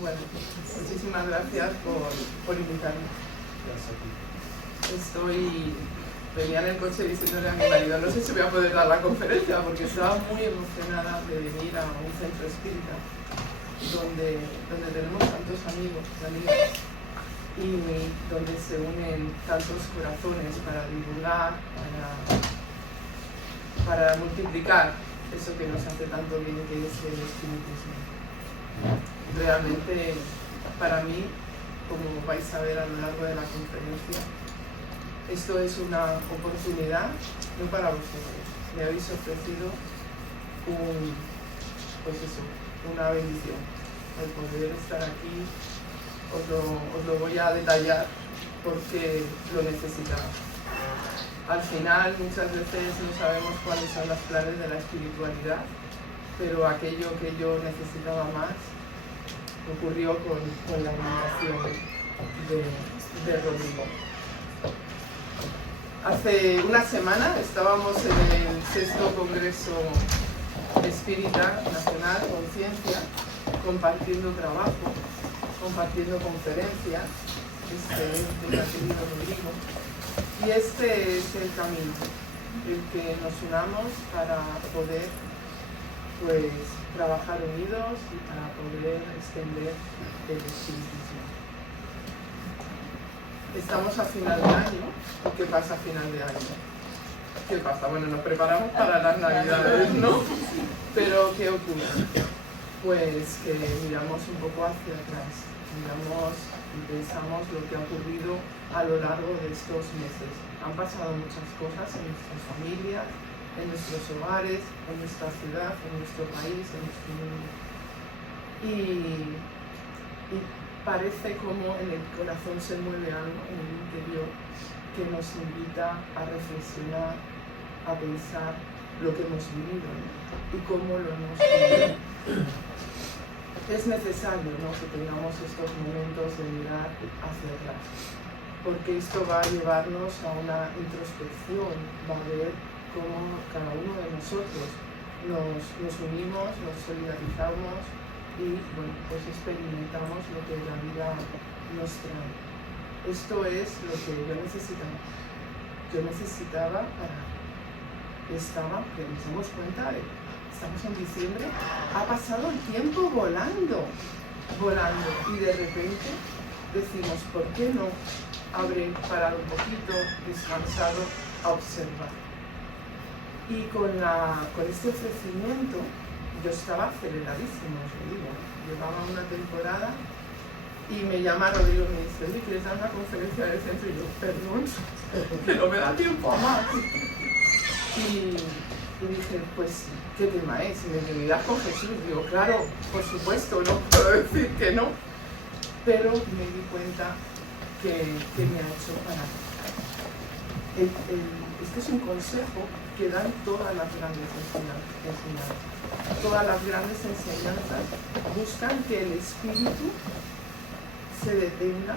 Bueno, muchísimas gracias por invitarme. Venía en el coche diciéndole a mi marido, no sé si voy a poder dar la conferencia, porque estaba muy emocionada de venir a un centro espírita donde tenemos tantos amigos y amigas y donde se unen tantos corazones para divulgar, para multiplicar eso que nos hace tanto bien, que es el espiritismo. Realmente, para mí, como vais a ver a lo largo de la conferencia, esto es una oportunidad, no para vosotros. Me habéis ofrecido una bendición. El poder estar aquí, os lo voy a detallar porque lo necesitaba. Al final, muchas veces no sabemos cuáles son los planes de la espiritualidad, pero aquello que yo necesitaba más ocurrió con la invitación de Rodrigo. Hace una semana estábamos en el 6º Congreso Espírita Nacional, Conciencia, compartiendo trabajo, compartiendo conferencias, de mi querido Rodrigo. Y este es el camino, el que nos unamos para poder trabajar unidos y para poder extender el espiritismo. Estamos a final de año. ¿Y qué pasa a final de año? ¿Qué pasa? Bueno, nos preparamos para las Navidades, ¿no? Pero ¿qué ocurre? Pues que miramos un poco hacia atrás, miramos y pensamos lo que ha ocurrido a lo largo de estos meses. Han pasado muchas cosas en nuestras familias, en nuestros hogares, en nuestra ciudad, en nuestro país, en nuestro mundo. Y parece como en el corazón se mueve algo en el interior que nos invita a reflexionar, a pensar lo que hemos vivido, ¿no? Y cómo lo hemos vivido. Es necesario, ¿no?, que tengamos estos momentos de mirar hacia atrás, porque esto va a llevarnos a una introspección, va a ver cómo cada uno de nosotros nos unimos, nos solidarizamos y experimentamos lo que la vida nos trae. Esto es lo que yo necesitaba. Yo necesitaba que nos damos cuenta de estamos en diciembre, ha pasado el tiempo volando, y de repente decimos, ¿por qué no habré parado un poquito, descansado, a observar? Y con este ofrecimiento yo estaba aceleradísimo, os lo digo. Llevaba una temporada y me llama Rodrigo y me dice, oye, ¿quieres dar una conferencia del centro? Y yo, perdón, que no me da tiempo a más. Y dije, pues, ¿qué tema es? Intimidad con Jesús. Digo, claro, por supuesto, no puedo decir que no. Pero me di cuenta que me ha hecho parar. Este es un consejo que dan todas las grandes enseñanzas. Todas las grandes enseñanzas buscan que el espíritu se detenga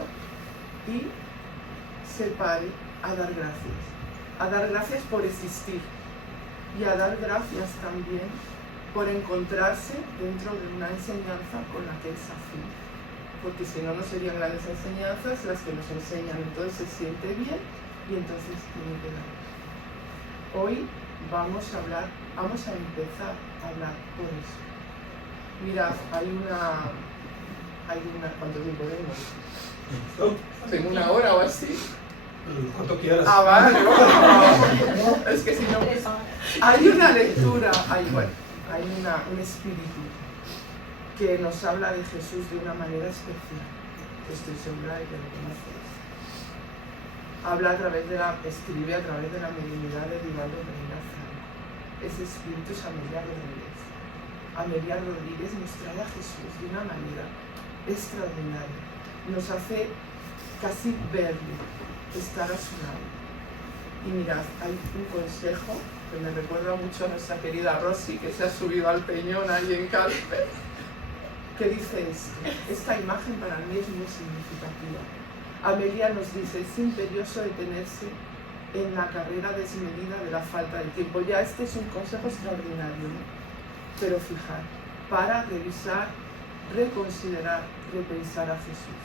y se pare a dar gracias por existir y a dar gracias también por encontrarse dentro de una enseñanza con la que es afín, porque si no, no serían grandes enseñanzas las que nos enseñan. Entonces se siente bien y entonces tiene que dar. Hoy vamos a empezar a hablar por eso. Mirad, hay una ¿cuánto tiempo tengo? ¿Tengo una hora o así? ¿Cuánto quieras? Ah, vale. Es que si no... Hay una lectura, hay un espíritu que nos habla de Jesús de una manera especial. Estoy segura de que lo conocéis. Escribe a través de la mediunidad de Divaldo Pereira Franco. Ese espíritu es Amelia Rodríguez. Amelia Rodríguez nos trae a Jesús de una manera extraordinaria. Nos hace casi verle, estar a su lado. Y mirad, hay un consejo que me recuerda mucho a nuestra querida Rosy, que se ha subido al Peñón ahí en Calpe, que dice esto: esta imagen para mí es muy significativa. Amelia nos dice, es imperioso detenerse en la carrera desmedida de la falta de tiempo. Ya este es un consejo extraordinario, ¿no? Pero fijar, para revisar reconsiderar, repensar a Jesús.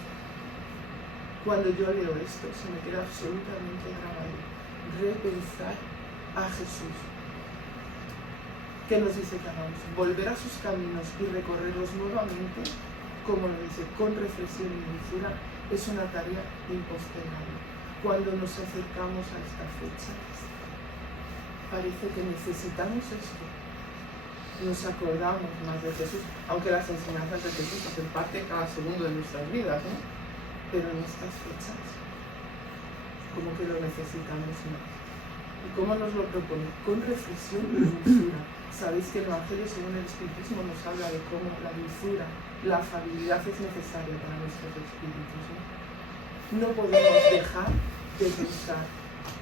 Cuando yo leo esto, se me queda absolutamente grabado. Repensar a Jesús. ¿Qué nos dice que hagamos? Volver a sus caminos y recorrerlos nuevamente, como lo dice, con reflexión y dulzura, es una tarea impostergable. Cuando nos acercamos a esta fecha, parece que necesitamos esto. Nos acordamos más de Jesús, aunque las enseñanzas de Jesús hacen parte cada segundo de nuestras vidas, ¿no? Pero en estas fechas, como que lo necesitamos más. ¿Y cómo nos lo propone? Con reflexión y dulzura. Sabéis que el Evangelio, según el Espiritismo, nos habla de cómo la dulzura, la afabilidad es necesaria para nuestros espíritus, ¿no? No podemos dejar de pensar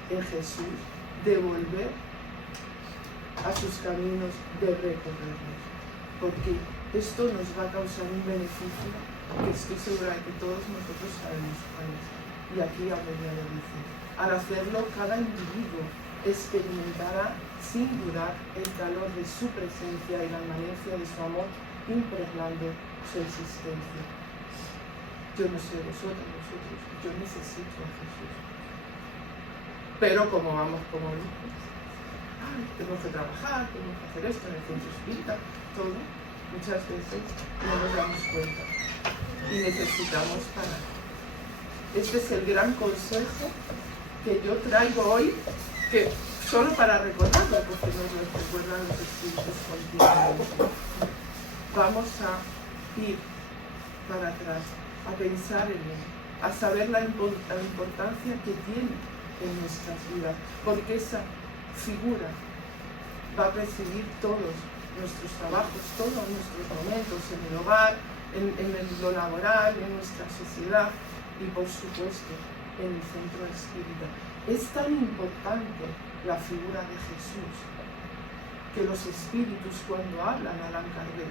en Jesús, de volver a sus caminos, de recorrerlos, porque esto nos va a causar un beneficio que estoy segura de que todos nosotros sabemos cuál es. Y aquí Amelia lo dice. Al hacerlo, cada individuo experimentará sin dudar el calor de su presencia y la inmanencia de su amor impregnando su existencia. Yo no sé vosotros, yo necesito a Jesús. Pero como vamos como locos, tenemos que trabajar, tenemos que hacer esto en el centro espírita, todo, muchas veces no nos damos cuenta y necesitamos parar. Este es el gran consejo que yo traigo hoy, que solo para recordarlo, porque nos lo recuerdan los espíritus continuamente. Vamos a ir para atrás, a pensar en él, a saber la importancia que tiene en nuestras vidas, porque esa figura va a presidir todos nuestros trabajos, todos nuestros momentos en el hogar, en lo laboral, en nuestra sociedad y por supuesto en el centro espírita. Es tan importante la figura de Jesús que los espíritus, cuando hablan a Allan Kardec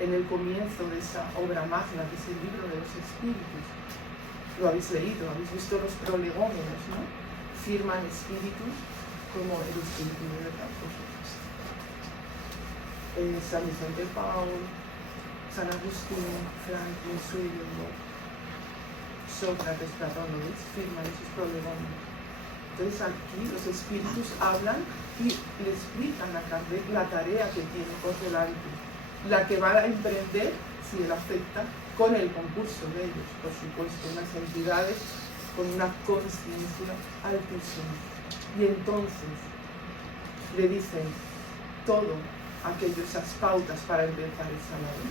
en el comienzo de esa obra magna que es el libro de los espíritus, lo habéis leído, habéis visto los prolegómenos, ¿no? Firman espíritus como el espíritu de verdad, por supuesto. San Vicente Paul, San Agustín, Franklin, Swedenborg, Sócrates, Platón, ¿lo veis? Firman esos prolegómenos. Entonces aquí los espíritus hablan y le explican a Kardec la tarea que tiene por delante, la que va a emprender, si él acepta, con el concurso de ellos, por supuesto, unas entidades con una conciencia altísima. Y entonces le dicen todo aquello, esas pautas para empezar esa labor.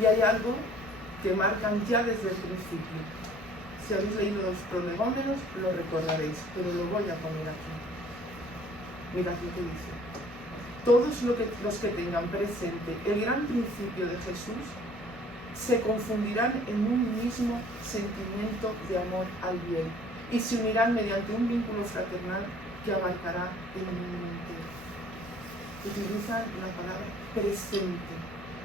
Y hay algo que marcan ya desde el principio. Si habéis leído los prolegómenos, lo recordaréis, pero lo voy a poner aquí. Mirad lo que dice. Todos los que tengan presente el gran principio de Jesús se confundirán en un mismo sentimiento de amor al bien y se unirán mediante un vínculo fraternal que abarcará el mundo entero. Utilizan la palabra presente.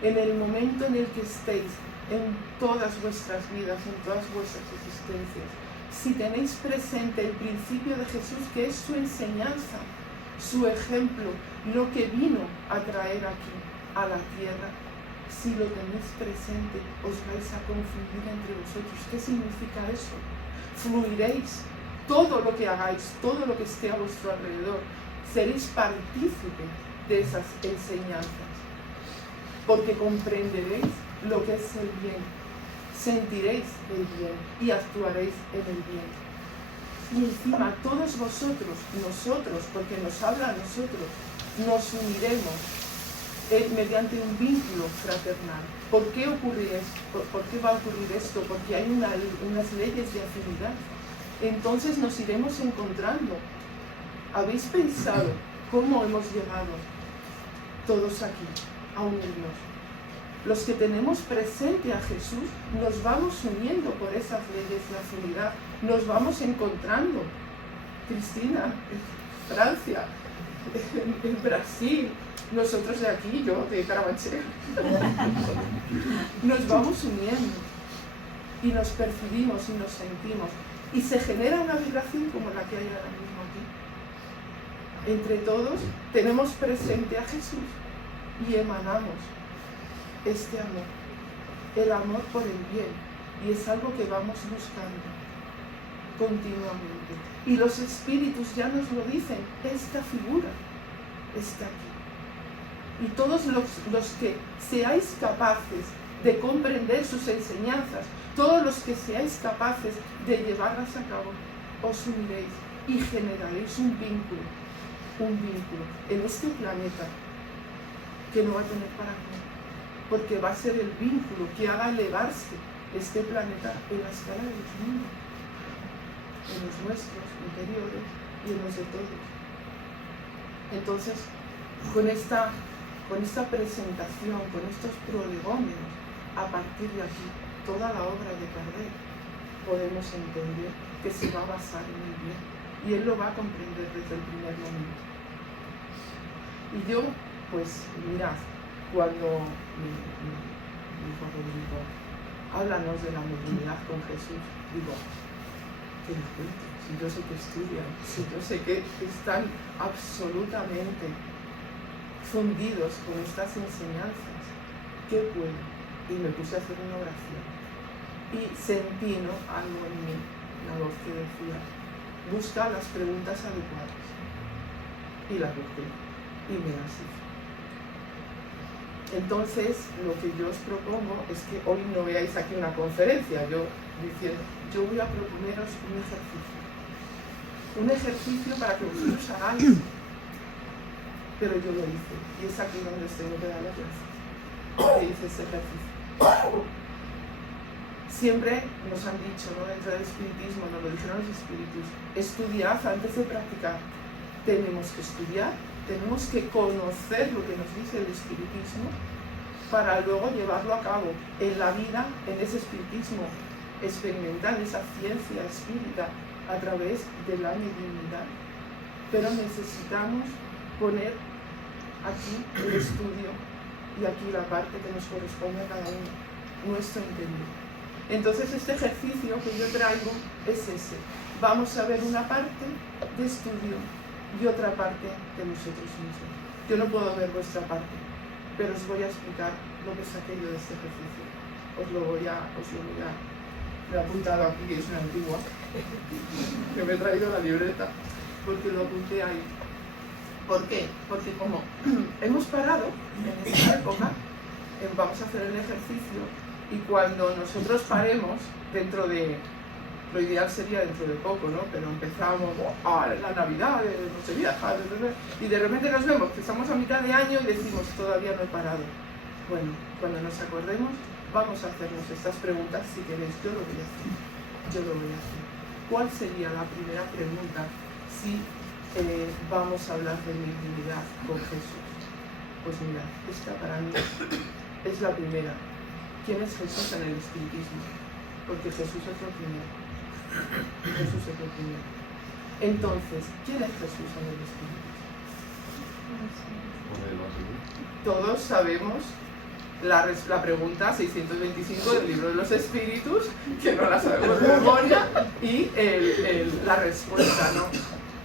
En el momento en el que estéis, en todas vuestras vidas, en todas vuestras existencias, si tenéis presente el principio de Jesús, que es su enseñanza, su ejemplo, lo que vino a traer aquí a la tierra, si lo tenéis presente, os vais a confundir entre vosotros. ¿Qué significa eso? Fluiréis. Todo lo que hagáis, todo lo que esté a vuestro alrededor, seréis partícipe de esas enseñanzas, porque comprenderéis lo que es el bien, sentiréis el bien y actuaréis en el bien. Y encima todos vosotros, nosotros, porque nos habla a nosotros, nos uniremos mediante un vínculo fraternal. ¿Por qué ocurre esto? ¿Por qué va a ocurrir esto? Porque hay unas leyes de afinidad. Entonces nos iremos encontrando. ¿Habéis pensado cómo hemos llegado todos aquí a unirnos? Los que tenemos presente a Jesús nos vamos uniendo por esas leyes de afinidad, nos vamos encontrando. Cristina, en Francia, en Brasil, nosotros de aquí, yo de Carabanchel, nos vamos uniendo y nos percibimos y nos sentimos y se genera una vibración como la que hay ahora mismo aquí. Entre todos tenemos presente a Jesús y emanamos este amor. el amor por el bien, y es algo que vamos buscando continuamente. Y los espíritus ya nos lo dicen, esta figura está aquí. Y todos los que seáis capaces de comprender sus enseñanzas, todos los que seáis capaces de llevarlas a cabo, os uniréis y generaréis un vínculo en este planeta que no va a tener parangón, porque va a ser el vínculo que haga elevarse este planeta en la escala de los mundos, en los nuestros interiores y en los de todos. Entonces, con esta presentación, con estos prolegómenos, a partir de aquí, toda la obra de Kardec podemos entender que se va a basar en el bien, y él lo va a comprender desde el primer momento. Y yo, pues, mirad, cuando mi hijo Rodrigo, háblanos de la mediunidad con Jesús, digo, ¿qué les cuento? Si yo sé que estudian, si yo sé que están absolutamente fundidos con estas enseñanzas, ¿qué puedo? Y me puse a hacer una oración. Y sentí, ¿no?, algo en mí, una voz que decía, busca las preguntas adecuadas. Y las busqué, y me las hice. Entonces, lo que yo os propongo es que hoy no veáis aquí una conferencia, yo diciendo, yo voy a proponeros un ejercicio para que vosotros hagáis, pero yo lo hice, y es aquí donde os tengo que dar las gracias, que hice ese ejercicio. Siempre nos han dicho, ¿no?, dentro del espiritismo, nos lo dijeron los espíritus, estudiad antes de practicar. Tenemos que estudiar, tenemos que conocer lo que nos dice el espiritismo para luego llevarlo a cabo en la vida, en ese espiritismo experimental, esa ciencia espírita a través de la mediunidad. Pero necesitamos poner aquí el estudio y aquí la parte que nos corresponde a cada uno, nuestro interior. Entonces este ejercicio que yo traigo es ese. Vamos a ver una parte de estudio y otra parte de nosotros mismos. Yo no puedo ver vuestra parte, pero os voy a explicar lo que saqué yo de este ejercicio. Me he apuntado aquí, que es una antigua, que me he traído la libreta, porque lo apunté ahí. ¿Por qué? Porque como hemos parado en esta época, vamos a hacer el ejercicio, y cuando nosotros paremos, dentro de, lo ideal sería dentro de poco, ¿no? Pero empezamos, la Navidad, Nochevieja, y de repente nos vemos que estamos a mitad de año y decimos, todavía no he parado. Bueno, cuando nos acordemos, vamos a hacernos estas preguntas, si queréis, yo lo voy a hacer. ¿Cuál sería la primera pregunta si vamos a hablar de mediunidad con Jesús? Pues mira, esta para mí es la primera. ¿Quién es Jesús en el espiritismo? Porque Jesús es lo primero. Jesús es lo primero. Entonces, ¿quién es Jesús en el espiritismo? Todos sabemos la pregunta 625 del libro de los espíritus, que no la sabemos de memoria, y la respuesta, ¿no?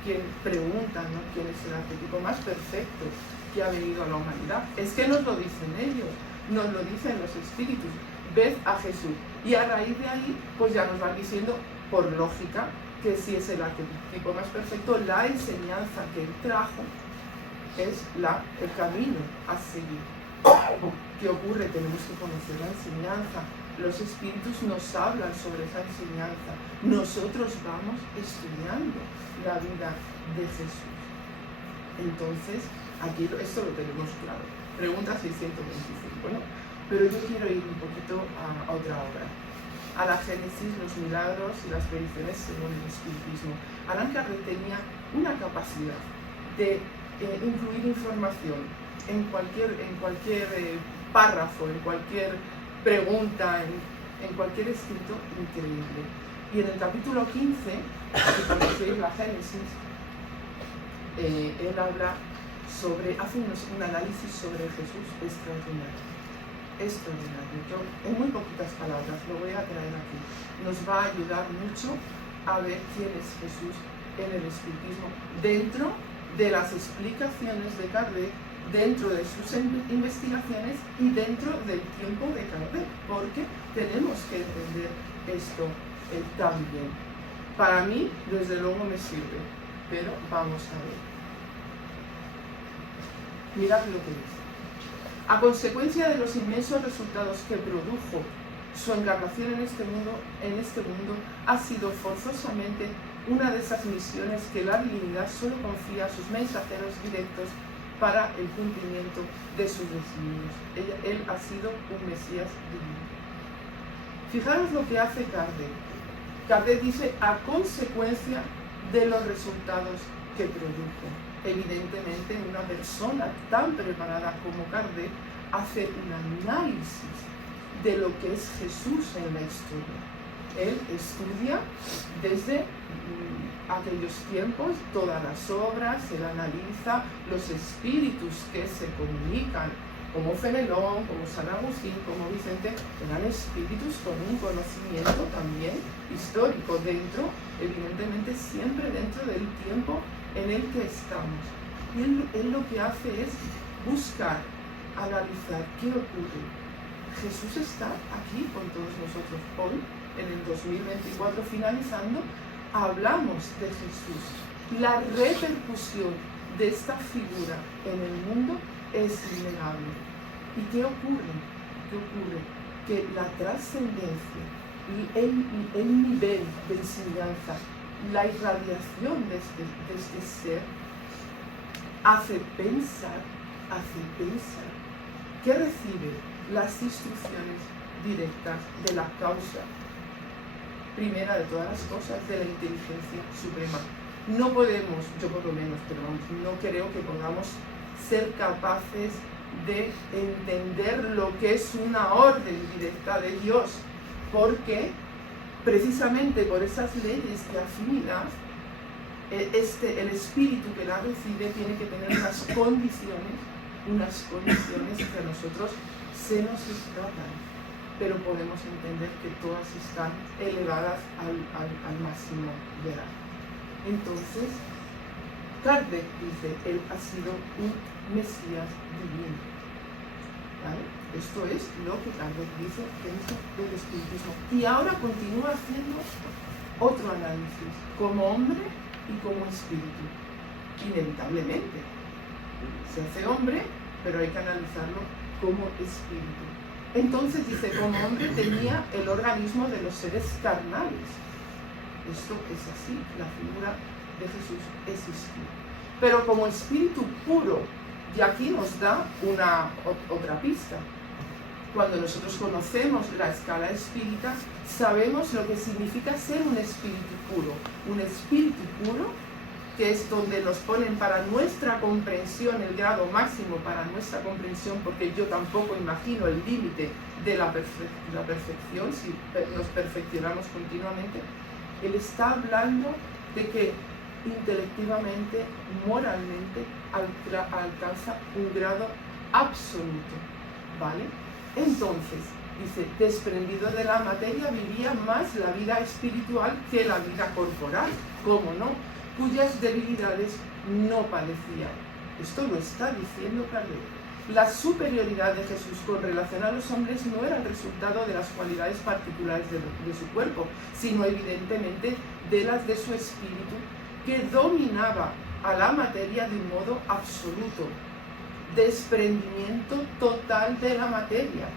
Quien pregunta, ¿no?, quién es el arquetipo más perfecto que ha venido a la humanidad. Es que nos lo dicen ellos, nos lo dicen los espíritus. Ved a Jesús. Y a raíz de ahí, pues ya nos van diciendo, por lógica, que si es el arquetipo más perfecto, la enseñanza que él trajo es el camino a seguir. ¿Qué ocurre? Tenemos que conocer la enseñanza. Los espíritus nos hablan sobre esa enseñanza. Nosotros vamos estudiando la vida de Jesús. Entonces, aquí esto lo tenemos claro. Pregunta 625, ¿no? Pero yo quiero ir un poquito a otra obra. A la Génesis, los milagros y las predicciones según el espiritismo. Allan Kardec tenía una capacidad de incluir información en cualquier párrafo, en cualquier pregunta, en cualquier escrito, increíble. Y en el capítulo 15, si conocéis la Génesis, él habla hace un análisis sobre Jesús extraordinario. Yo, en muy poquitas palabras, lo voy a traer aquí. Nos va a ayudar mucho a ver quién es Jesús en el espiritismo, dentro de las explicaciones de Kardec dentro de sus investigaciones y dentro del tiempo de Kardec, porque tenemos que entender esto también. Para mí, desde luego me sirve, pero vamos a ver. Mirad lo que dice. A consecuencia de los inmensos resultados que produjo su encarnación en este mundo ha sido forzosamente una de esas misiones que la divinidad solo confía a sus mensajeros directos para el cumplimiento de sus designios. Él ha sido un Mesías divino. Fijaros lo que hace Kardec. Kardec dice a consecuencia de los resultados que produjo. Evidentemente, una persona tan preparada como Kardec hace un análisis de lo que es Jesús en la historia. Él estudia desde aquellos tiempos todas las obras, él analiza los espíritus que se comunican, como Fenelón, como San Agustín, como Vicente, eran espíritus con un conocimiento también histórico dentro, evidentemente siempre dentro del tiempo en el que estamos. Y él lo que hace es buscar, analizar qué ocurre. Jesús está aquí con todos nosotros. Hoy, en el 2024 finalizando, hablamos de Jesús. La repercusión de esta figura en el mundo es innegable. ¿Y qué ocurre? ¿Qué ocurre? Que la trascendencia, el nivel de enseñanza, la irradiación de este ser hace pensar que recibe las instrucciones directas de la causa primera de todas las cosas, de la inteligencia suprema. No podemos, yo por lo menos, pero no creo que podamos ser capaces de entender lo que es una orden directa de Dios, porque precisamente por esas leyes de afinidad, el espíritu que la recibe tiene que tener unas condiciones que a nosotros se nos escapan, pero podemos entender que todas están elevadas al máximo grado. Entonces, Kardec dice, él ha sido un Mesías divino. ¿Vale? Esto es lo que Kardec dice dentro del espiritismo. Y ahora continúa haciendo otro análisis, como hombre y como espíritu. Inevitablemente. Se hace hombre, pero hay que analizarlo como espíritu. Entonces dice, como hombre tenía el organismo de los seres carnales. Esto es así, la figura de Jesús existió. Pero como espíritu puro, y aquí nos da otra pista. Cuando nosotros conocemos la escala espírita, sabemos lo que significa ser un espíritu puro. Un espíritu puro, que es donde nos ponen para nuestra comprensión, el grado máximo para nuestra comprensión, porque yo tampoco imagino el límite de la perfección, si nos perfeccionamos continuamente. Él está hablando de que intelectivamente, moralmente, alcanza un grado absoluto, ¿vale? Entonces, dice, desprendido de la materia, vivía más la vida espiritual que la vida corporal, ¿cómo no? Cuyas debilidades no padecía. Esto lo está diciendo Kardec. La superioridad de Jesús con relación a los hombres no era el resultado de las cualidades particulares de su cuerpo, sino evidentemente de las de su espíritu, que dominaba a la materia de un modo absoluto. Desprendimiento total de la materia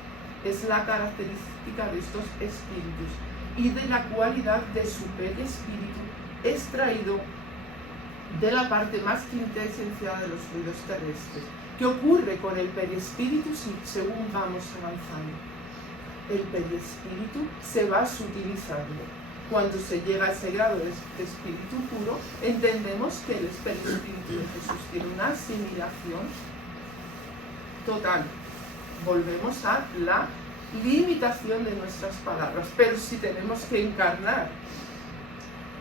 es la característica de estos espíritus y de la cualidad de su perispíritu extraído de la parte más quintesencial de los fluidos terrestres. ¿Qué ocurre con el perispíritu según vamos avanzando? El perispíritu se va sutilizando. Cuando se llega a ese grado de espíritu puro, entendemos que el perispíritu de Jesús tiene una asimilación total. Volvemos a la limitación de nuestras palabras. Pero si tenemos que encarnar,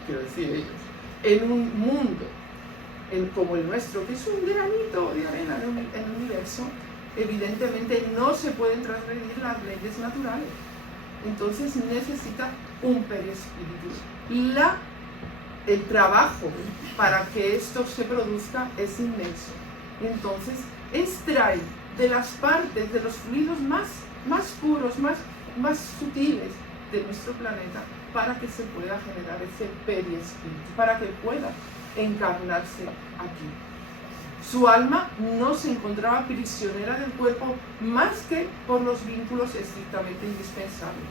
quiero decir ellos, en un mundo como el nuestro, que es un granito de arena en el universo, evidentemente no se pueden transgredir las leyes naturales. Entonces necesita un perispíritu. El trabajo para que esto se produzca es inmenso. Entonces extrae de las partes, de los fluidos más puros, más sutiles de nuestro planeta, para que se pueda generar ese periespíritu, para que pueda encarnarse aquí. Su alma no se encontraba prisionera del cuerpo más que por los vínculos estrictamente indispensables.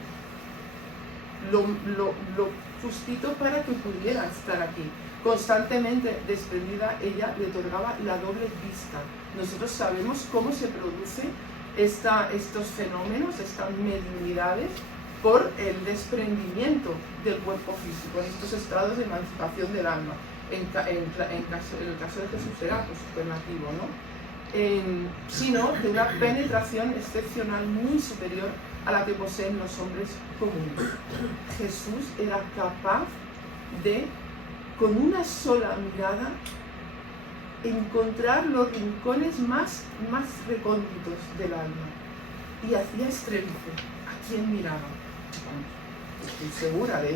Lo justito para que pudiera estar aquí. Constantemente desprendida, ella le otorgaba la doble vista. Nosotros sabemos cómo se producen estos fenómenos, estas mediunidades, por el desprendimiento del cuerpo físico, en estos estados de emancipación del alma. En el caso de Jesús era pues, superlativo, ¿no? Sino de una penetración excepcional muy superior a la que poseen los hombres comunes. Jesús era capaz de, con una sola mirada, encontrar los rincones más recónditos del alma, y hacía estremecer a quien miraba. Estoy segura de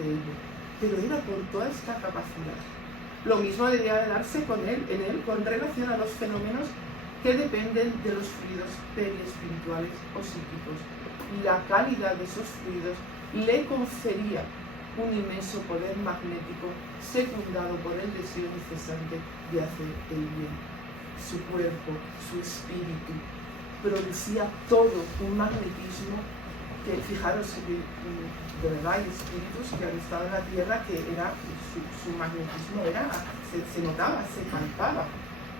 ello, pero era por toda esta capacidad. Lo mismo debía de darse en él con relación a los fenómenos que dependen de los fluidos periespirituales o psíquicos. La calidad de esos fluidos le confería un inmenso poder magnético, secundado por el deseo incesante de hacer el bien. Su cuerpo, su espíritu, producía todo un magnetismo que, fijaros, de verdad hay espíritus que han estado en la tierra que era, su magnetismo era, se notaba, se palpaba.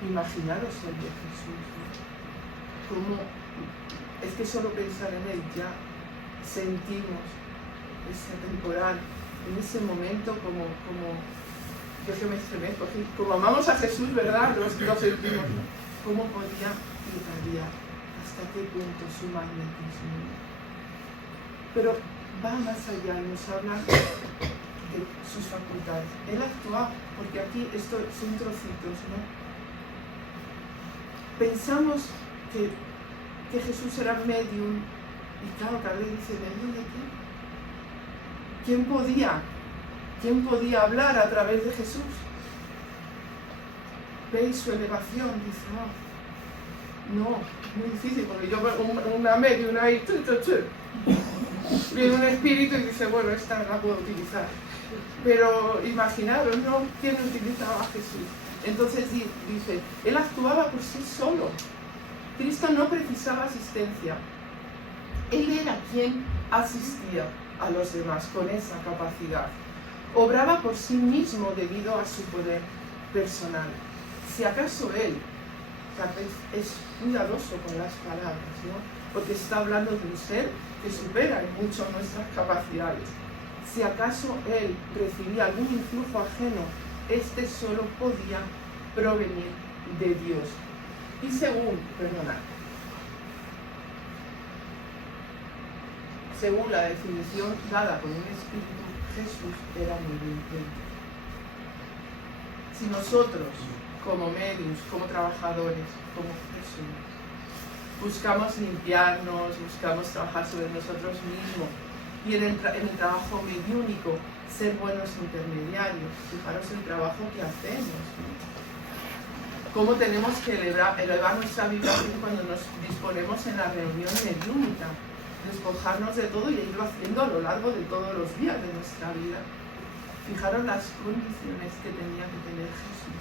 Imaginaros el de Jesús, ¿no? Como, es que solo pensar en él ya sentimos ese temporal, en ese momento como yo que me estremezco, como amamos a Jesús, ¿verdad? Lo sentimos, ¿no? ¿Cómo podía irradiar? ¿Hasta qué punto su magnetismo? Pero va más allá y nos habla de sus facultades. Él actuaba, porque aquí esto son trocitos, ¿no? Pensamos que Jesús era medium, y claro, cada vez dice, ¿medium de qué? ¿Quién podía hablar a través de Jesús? ¿Veis su elevación? Dice, no, muy difícil, porque yo veo una medium ahí, viene un espíritu y dice, bueno, esta la puedo utilizar. Pero imaginaros, ¿no? ¿Quién utilizaba a Jesús? Entonces dice, él actuaba por sí solo. Cristo no precisaba asistencia. Él era quien asistía a los demás con esa capacidad. Obraba por sí mismo debido a su poder personal. Si acaso él es cuidadoso con las palabras, ¿no? Porque está hablando de un ser que supera en mucho nuestras capacidades. Si acaso él recibía algún influjo ajeno, este solo podía provenir de Dios. Y según la definición dada por un espíritu, Jesús era muy viviente. Si nosotros, como medios, como trabajadores, como Jesús, buscamos limpiarnos, buscamos trabajar sobre nosotros mismos, y en el trabajo mediúnico ser buenos intermediarios, fijaros el trabajo que hacemos, ¿no? Cómo tenemos que elevar nuestra vibración cuando nos disponemos en la reunión mediúnica, despojarnos de todo y irlo haciendo a lo largo de todos los días de nuestra vida. Fijaros las condiciones que tenía que tener Jesús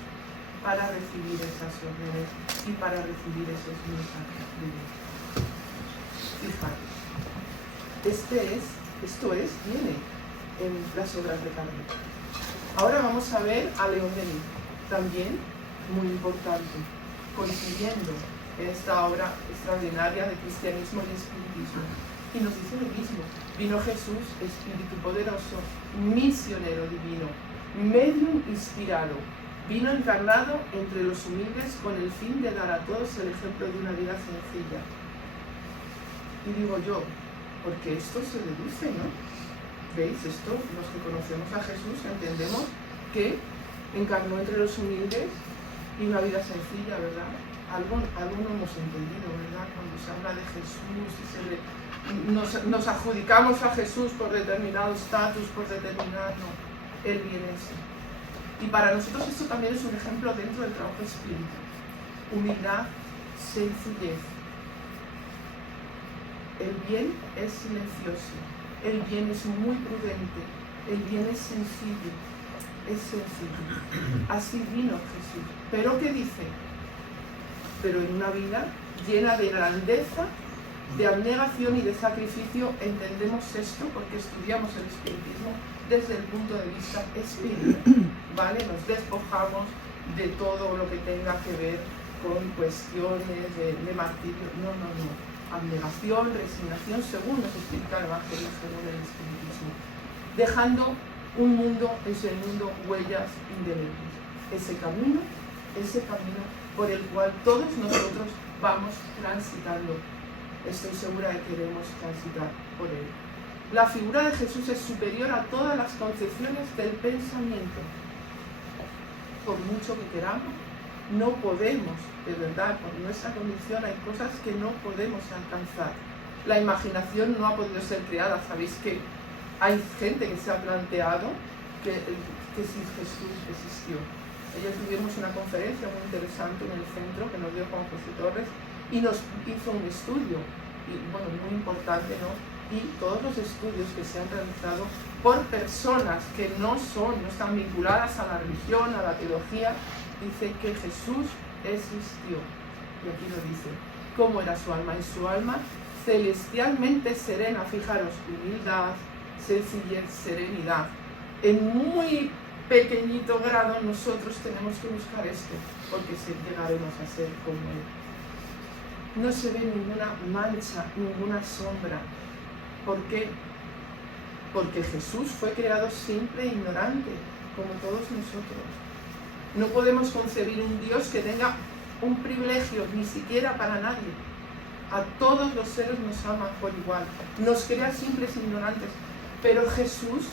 para recibir esas órdenes y para recibir esos mensajes de Dios. Fijaros, viene en las obras de Carmen. Ahora vamos a ver a León Denis, también muy importante, coincidiendo en esta obra extraordinaria de cristianismo y espiritismo. Y nos dice lo mismo: vino Jesús, espíritu poderoso, misionero divino, medium inspirado, vino encarnado entre los humildes con el fin de dar a todos el ejemplo de una vida sencilla. Y digo yo, porque esto se deduce, ¿no? ¿Veis? Esto, los que conocemos a Jesús, entendemos que encarnó entre los humildes y una vida sencilla, ¿verdad? Algo no hemos entendido, ¿verdad? Cuando se habla de Jesús y nos adjudicamos a Jesús por determinado estatus, por determinado, Él viene ese. Y para nosotros esto también es un ejemplo dentro del trabajo espiritual. humildad, sencillez. El bien es silencioso, el bien es muy prudente, el bien es sencillo, Así vino Jesús. ¿Pero qué dice? Pero en una vida llena de grandeza, de abnegación y de sacrificio, entendemos esto porque estudiamos el espiritismo desde el punto de vista espírita, ¿vale? Nos despojamos de todo lo que tenga que ver con cuestiones de martirio. No. Abnegación, resignación, según nos explica el Evangelio, según el espiritismo. Dejando un mundo, ese mundo, huellas indelebles. Ese camino por el cual todos nosotros vamos transitando. Estoy segura de que queremos transitar por él. La figura de Jesús es superior a todas las concepciones del pensamiento. Por mucho que queramos, no podemos, de verdad, por nuestra condición hay cosas que no podemos alcanzar. La imaginación no ha podido ser creada. Sabéis que hay gente que se ha planteado que si Jesús existió. Ayer tuvimos una conferencia muy interesante en el centro que nos dio Juan José Torres y nos hizo un estudio, muy importante, ¿no? Y todos los estudios que se han realizado por personas que no están vinculadas a la religión, a la teología, dice que Jesús existió. Y aquí lo dice. ¿Cómo era su alma? En su alma celestialmente serena, fijaros, humildad, sencillez, serenidad. En muy pequeñito grado nosotros tenemos que buscar esto, porque llegaremos a ser como él. No se ve ninguna mancha, ninguna sombra. ¿Por qué? Porque Jesús fue creado simple e ignorante, como todos nosotros. No podemos concebir un Dios que tenga un privilegio, ni siquiera para nadie. A todos los seres nos ama por igual. Nos crea simples e ignorantes. Pero Jesús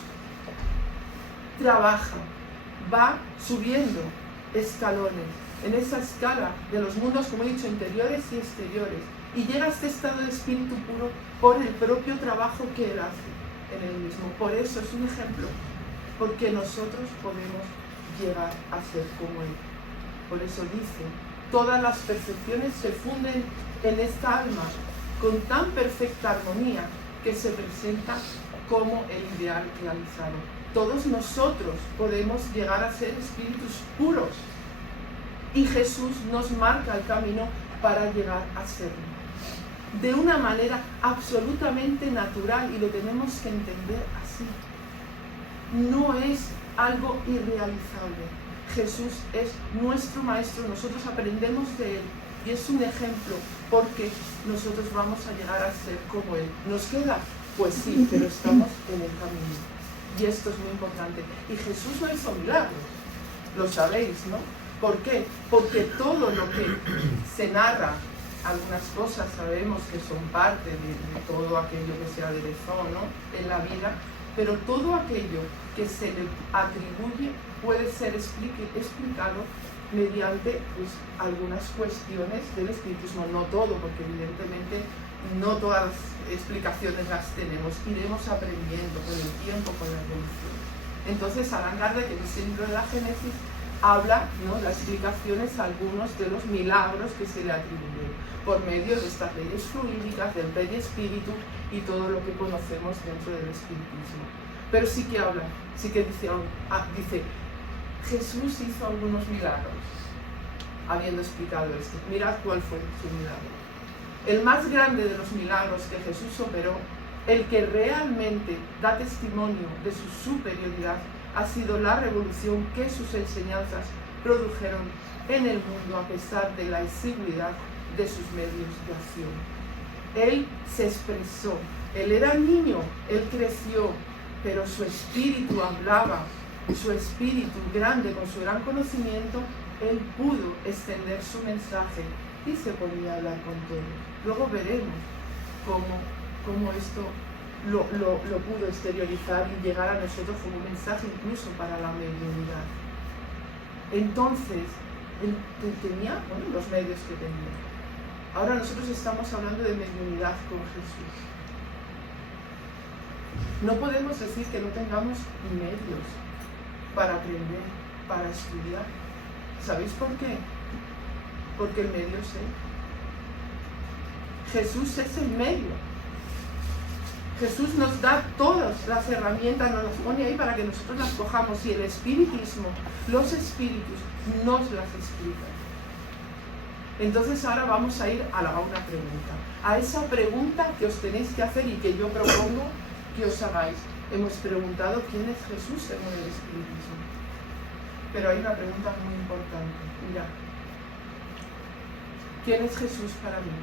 trabaja, va subiendo escalones en esa escala de los mundos, como he dicho, interiores y exteriores, y llega a este estado de espíritu puro por el propio trabajo que él hace en él mismo. Por eso es un ejemplo, porque nosotros podemos llegar a ser como él. Por eso dice, todas las perfecciones se funden en esta alma con tan perfecta armonía que se presenta como el ideal realizado. Todos nosotros podemos llegar a ser espíritus puros y Jesús nos marca el camino para llegar a serlo de una manera absolutamente natural, y lo tenemos que entender así. No es algo irrealizable. Jesús es nuestro maestro, nosotros aprendemos de él y es un ejemplo, porque nosotros vamos a llegar a ser como él. ¿Nos queda? Pues sí, pero estamos en el camino. Y esto es muy importante. Y Jesús no hizo milagros, lo sabéis, ¿no? ¿Por qué? Porque todo lo que se narra, algunas cosas sabemos que son parte de todo aquello que se aderezó, ¿no?, en la vida, pero todo aquello que se le atribuye puede ser explicado mediante algunas cuestiones del espiritismo. No todo, porque evidentemente no todas las explicaciones las tenemos. Iremos aprendiendo con el tiempo, con la evolución. Entonces, Allan Kardec, en el libro de la Génesis, habla, ¿no?, las explicaciones a algunos de los milagros que se le atribuyen por medio de estas leyes fluídicas, del perispíritu y todo lo que conocemos dentro del espiritismo. Pero sí que habla, sí que dice, Jesús hizo algunos milagros, habiendo explicado esto. Mirad cuál fue su milagro. El más grande de los milagros que Jesús operó, el que realmente da testimonio de su superioridad, ha sido la revolución que sus enseñanzas produjeron en el mundo a pesar de la exiguidad de sus medios de acción. Él se expresó, él era niño, él creció, pero su espíritu hablaba, su espíritu grande, con su gran conocimiento, él pudo extender su mensaje y se podía hablar con todos. Luego veremos cómo esto lo pudo exteriorizar y llegar a nosotros como un mensaje incluso para la mediunidad. Entonces, él tenía los medios que tenía. Ahora nosotros estamos hablando de mediunidad con Jesús. No podemos decir que no tengamos medios para aprender, para estudiar. ¿Sabéis por qué? porque el medio es Él. Jesús es el medio. Jesús nos da todas las herramientas, nos las pone ahí para que nosotros las cojamos, y el espiritismo, los espíritus, nos las explican. Entonces ahora vamos a ir a una pregunta, a esa pregunta que os tenéis que hacer y que yo propongo que os hagáis. Hemos preguntado quién es Jesús según el espiritismo, pero hay una pregunta muy importante. Mira, ¿quién es Jesús para mí?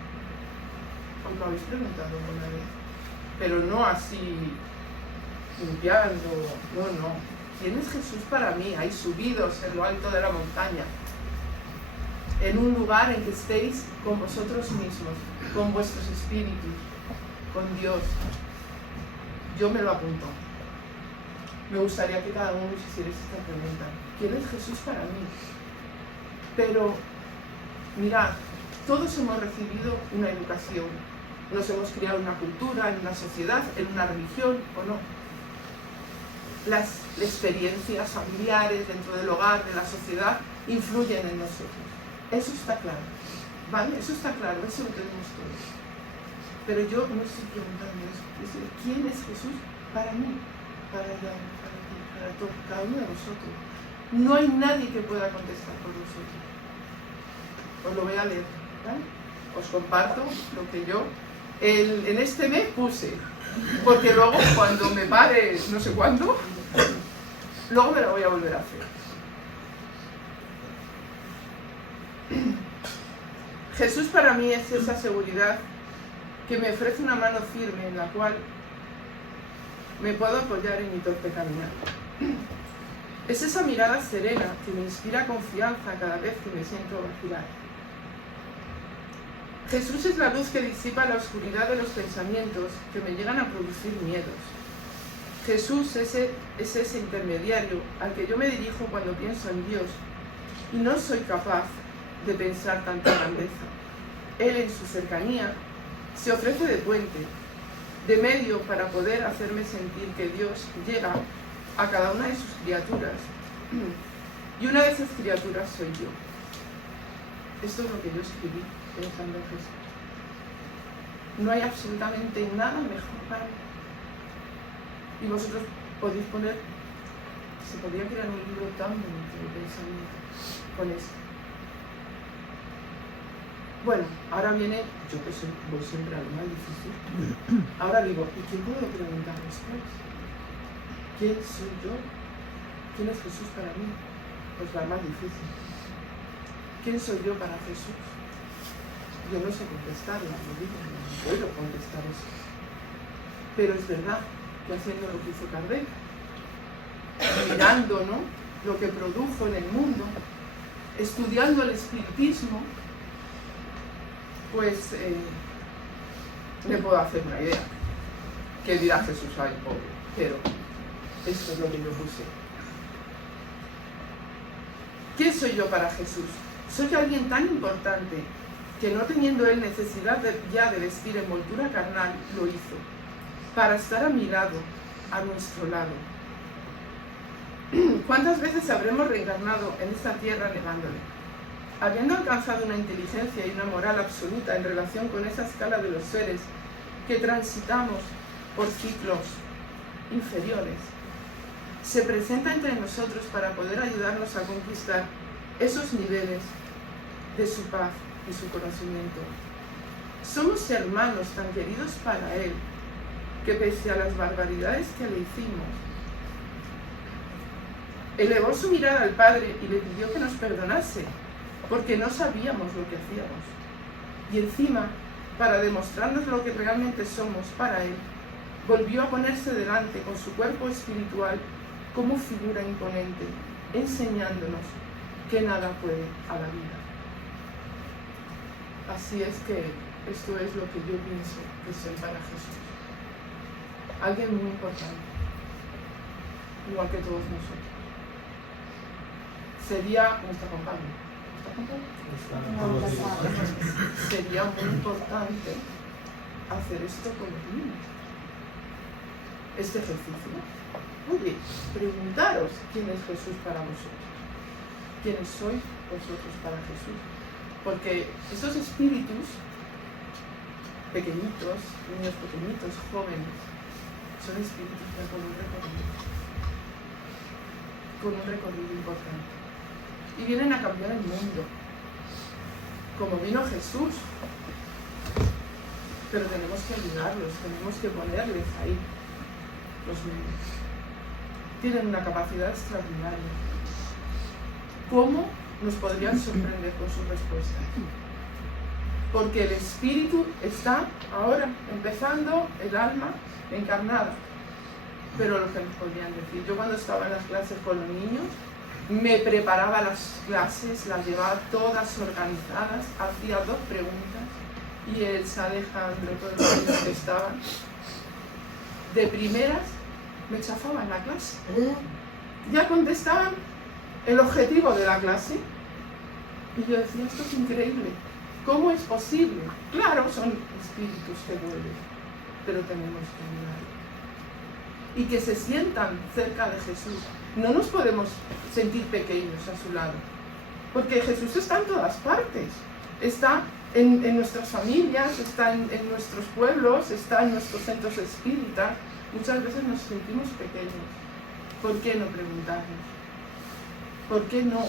¿Os lo habéis preguntado alguna vez? Pero no así, limpiando, no. ¿Quién es Jesús para mí? Ahí subidos en lo alto de la montaña, en un lugar en que estéis con vosotros mismos, con vuestros espíritus, con Dios. Yo me lo apunto. Me gustaría que cada uno hiciera esta pregunta. ¿Quién es Jesús para mí? Pero, mirad, todos hemos recibido una educación. Nos hemos criado en una cultura, en una sociedad, en una religión, ¿o no? Las experiencias familiares dentro del hogar, de la sociedad, influyen en nosotros. Eso está claro, ¿vale? Eso está claro, eso lo tenemos todos. Pero yo no estoy preguntando eso. Estoy, ¿quién es Jesús para mí? Para ti, para todos, cada uno de vosotros. No hay nadie que pueda contestar por vosotros. Os lo voy a leer, ¿vale? Os comparto lo que yo en este mes puse, porque luego cuando me pare no sé cuándo, luego me lo voy a volver a hacer. Jesús para mí es esa seguridad que me ofrece una mano firme en la cual me puedo apoyar en mi torpe caminar. Es esa mirada serena que me inspira confianza cada vez que me siento vacilar. Jesús es la luz que disipa la oscuridad de los pensamientos que me llegan a producir miedos. Jesús es ese intermediario al que yo me dirijo cuando pienso en Dios y no soy capaz de pensar tanta grandeza. Él en su cercanía se ofrece de puente, de medio para poder hacerme sentir que Dios llega a cada una de sus criaturas, y una de esas criaturas soy yo. Esto es lo que yo escribí pensando en Jesús. No hay absolutamente nada mejor para mí. Y vosotros podéis poner, se podría crear un libro tan bonito de pensamiento con esto. Bueno, ahora viene, yo que voy siempre a lo más difícil. Ahora digo, ¿y quién puedo preguntar después? ¿Quién soy yo? ¿Quién es Jesús para mí? Pues la más difícil. ¿Quién soy yo para Jesús? Yo no sé contestarla, lo digo, no puedo contestar eso. Pero es verdad que haciendo lo que hizo Kardec, mirando, ¿no?, lo que produjo en el mundo, estudiando el espiritismo, pues me puedo hacer una idea. ¿Qué dirá Jesús? Ay, pobre. Pero esto es lo que yo puse. ¿Quién soy yo para Jesús? Soy alguien tan importante que no teniendo él necesidad ya de vestir envoltura carnal, lo hizo, para estar a mi lado, a nuestro lado. ¿Cuántas veces habremos reencarnado en esta tierra negándole? Habiendo alcanzado una inteligencia y una moral absoluta en relación con esa escala de los seres que transitamos por ciclos inferiores, se presenta entre nosotros para poder ayudarnos a conquistar esos niveles de su paz y su conocimiento. Somos hermanos tan queridos para Él, que pese a las barbaridades que le hicimos, elevó su mirada al Padre y le pidió que nos perdonase, porque no sabíamos lo que hacíamos. Y encima, para demostrarnos lo que realmente somos para Él, volvió a ponerse delante con su cuerpo espiritual como figura imponente, enseñándonos que nada puede a la vida. Así es que esto es lo que yo pienso que soy para Jesús. Alguien muy importante, igual que todos nosotros. Sería, ¿cómo está Juan Pablo? Sería muy importante hacer esto con los niños. Este ejercicio. Oye, preguntaros quién es Jesús para vosotros. ¿Quiénes sois vosotros para Jesús? porque esos espíritus pequeñitos, niños pequeñitos, jóvenes, son espíritus ya con un recorrido importante. Y vienen a cambiar el mundo, como vino Jesús. Pero tenemos que ayudarlos, tenemos que ponerles ahí los medios. Tienen una capacidad extraordinaria. ¿Cómo nos podrían sorprender con sus respuestas? Porque el espíritu está ahora empezando, el alma encarnada. Pero lo que nos podrían decir, yo cuando estaba en las clases con los niños, me preparaba las clases, las llevaba todas organizadas, hacía 2 preguntas y Elsa, Alejandro, todos los niños que estaban, de primeras me chafaban la clase. Ya contestaban el objetivo de la clase y yo decía, esto es increíble, ¿cómo es posible? Claro, son espíritus que vuelven, pero tenemos que ayudar. Y que se sientan cerca de Jesús. No nos podemos sentir pequeños a su lado, porque Jesús está en todas partes. Está en nuestras familias, está en nuestros pueblos, está en nuestros centros espíritas. Muchas veces nos sentimos pequeños. ¿Por qué no preguntarnos? ¿Por qué no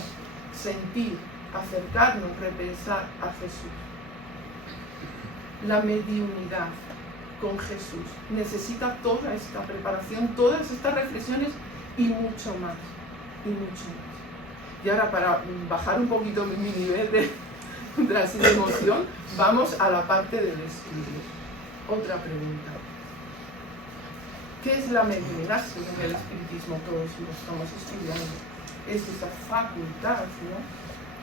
sentir, acercarnos, repensar a Jesús? La mediunidad con Jesús necesita toda esta preparación, todas estas reflexiones y mucho más, y mucho más. Y ahora, para bajar un poquito mi nivel de emoción, vamos a la parte del estudio. Otra pregunta. ¿Qué es la mediunidad según el espiritismo? Todos lo estamos estudiando. Es esa facultad, ¿no?,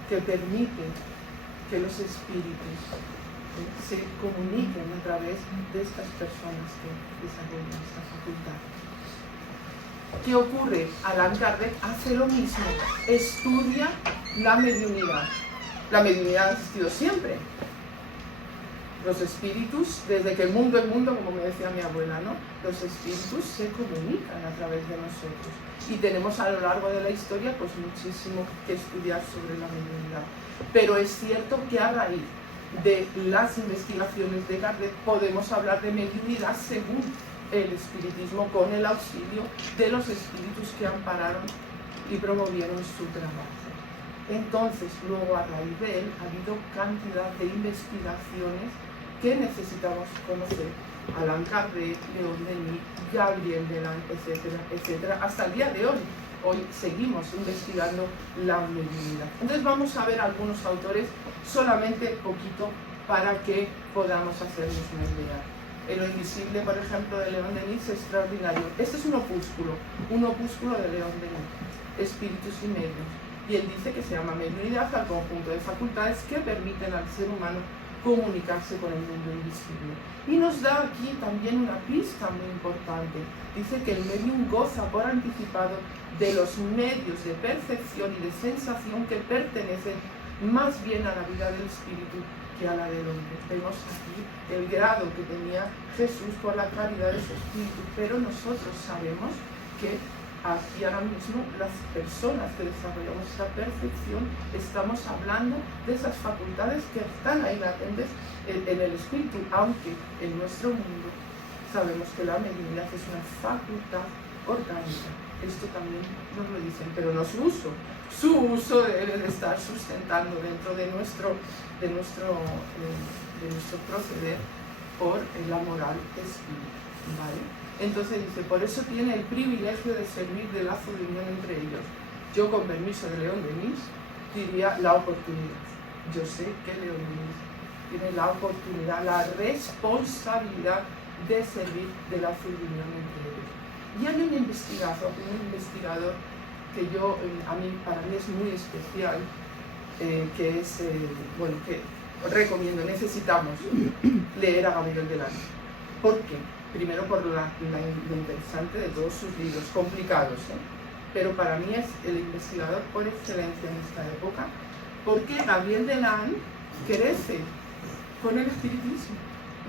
que permite que los espíritus se comuniquen a través de estas personas que desarrollan esta facultad. ¿Qué ocurre? Allan Kardec hace lo mismo, estudia la mediunidad. La mediunidad ha existido siempre. Los espíritus, desde que el mundo es mundo, como me decía mi abuela, ¿no?, los espíritus se comunican a través de nosotros. Y tenemos a lo largo de la historia pues muchísimo que estudiar sobre la mediunidad. Pero es cierto que a raíz de las investigaciones de Kardec podemos hablar de mediunidad según el espiritismo, con el auxilio de los espíritus que ampararon y promovieron su trabajo. Entonces, luego a raíz de él ha habido cantidad de investigaciones que necesitamos conocer. Allan Kardec, León Denis, Gabriel Deland, etcétera, etcétera, hasta el día de hoy. Hoy seguimos investigando la mediunidad. Entonces vamos a ver algunos autores, solamente poquito, para que podamos hacernos una idea. En Lo invisible, por ejemplo, de León Denis, es extraordinario. Este es un opúsculo de León Denis, Espíritus y Medios. Y él dice que se llama mediunidad al conjunto de facultades que permiten al ser humano comunicarse con el mundo invisible. Y nos da aquí también una pista muy importante. Dice que el medium goza por anticipado de los medios de percepción y de sensación que pertenecen más bien a la vida del espíritu que a la del hombre. Vemos aquí el grado que tenía Jesús por la claridad de su espíritu, pero nosotros sabemos que aquí ahora mismo las personas que desarrollamos esa percepción estamos hablando de esas facultades que están ahí latentes en el espíritu, aunque en nuestro mundo sabemos que la mediunidad es una facultad orgánica. Esto también nos lo dicen, pero no su uso. Su uso debe de estar sustentando dentro de nuestro proceder por la moral espíritu, ¿vale? Entonces dice, por eso tiene el privilegio de servir de lazo de unión entre ellos. Yo, con permiso de León Denis, diría la oportunidad. Yo sé que León Denis tiene la oportunidad, la responsabilidad de servir de lazo de unión entre ellos. Y hay un investigador que para mí es muy especial, que es, que recomiendo, necesitamos leer a Gabriel Deland. ¿Por qué? Primero por lo interesante de todos sus libros, complicados, pero para mí es el investigador por excelencia en esta época, porque Gabriel Deland crece con el espiritismo,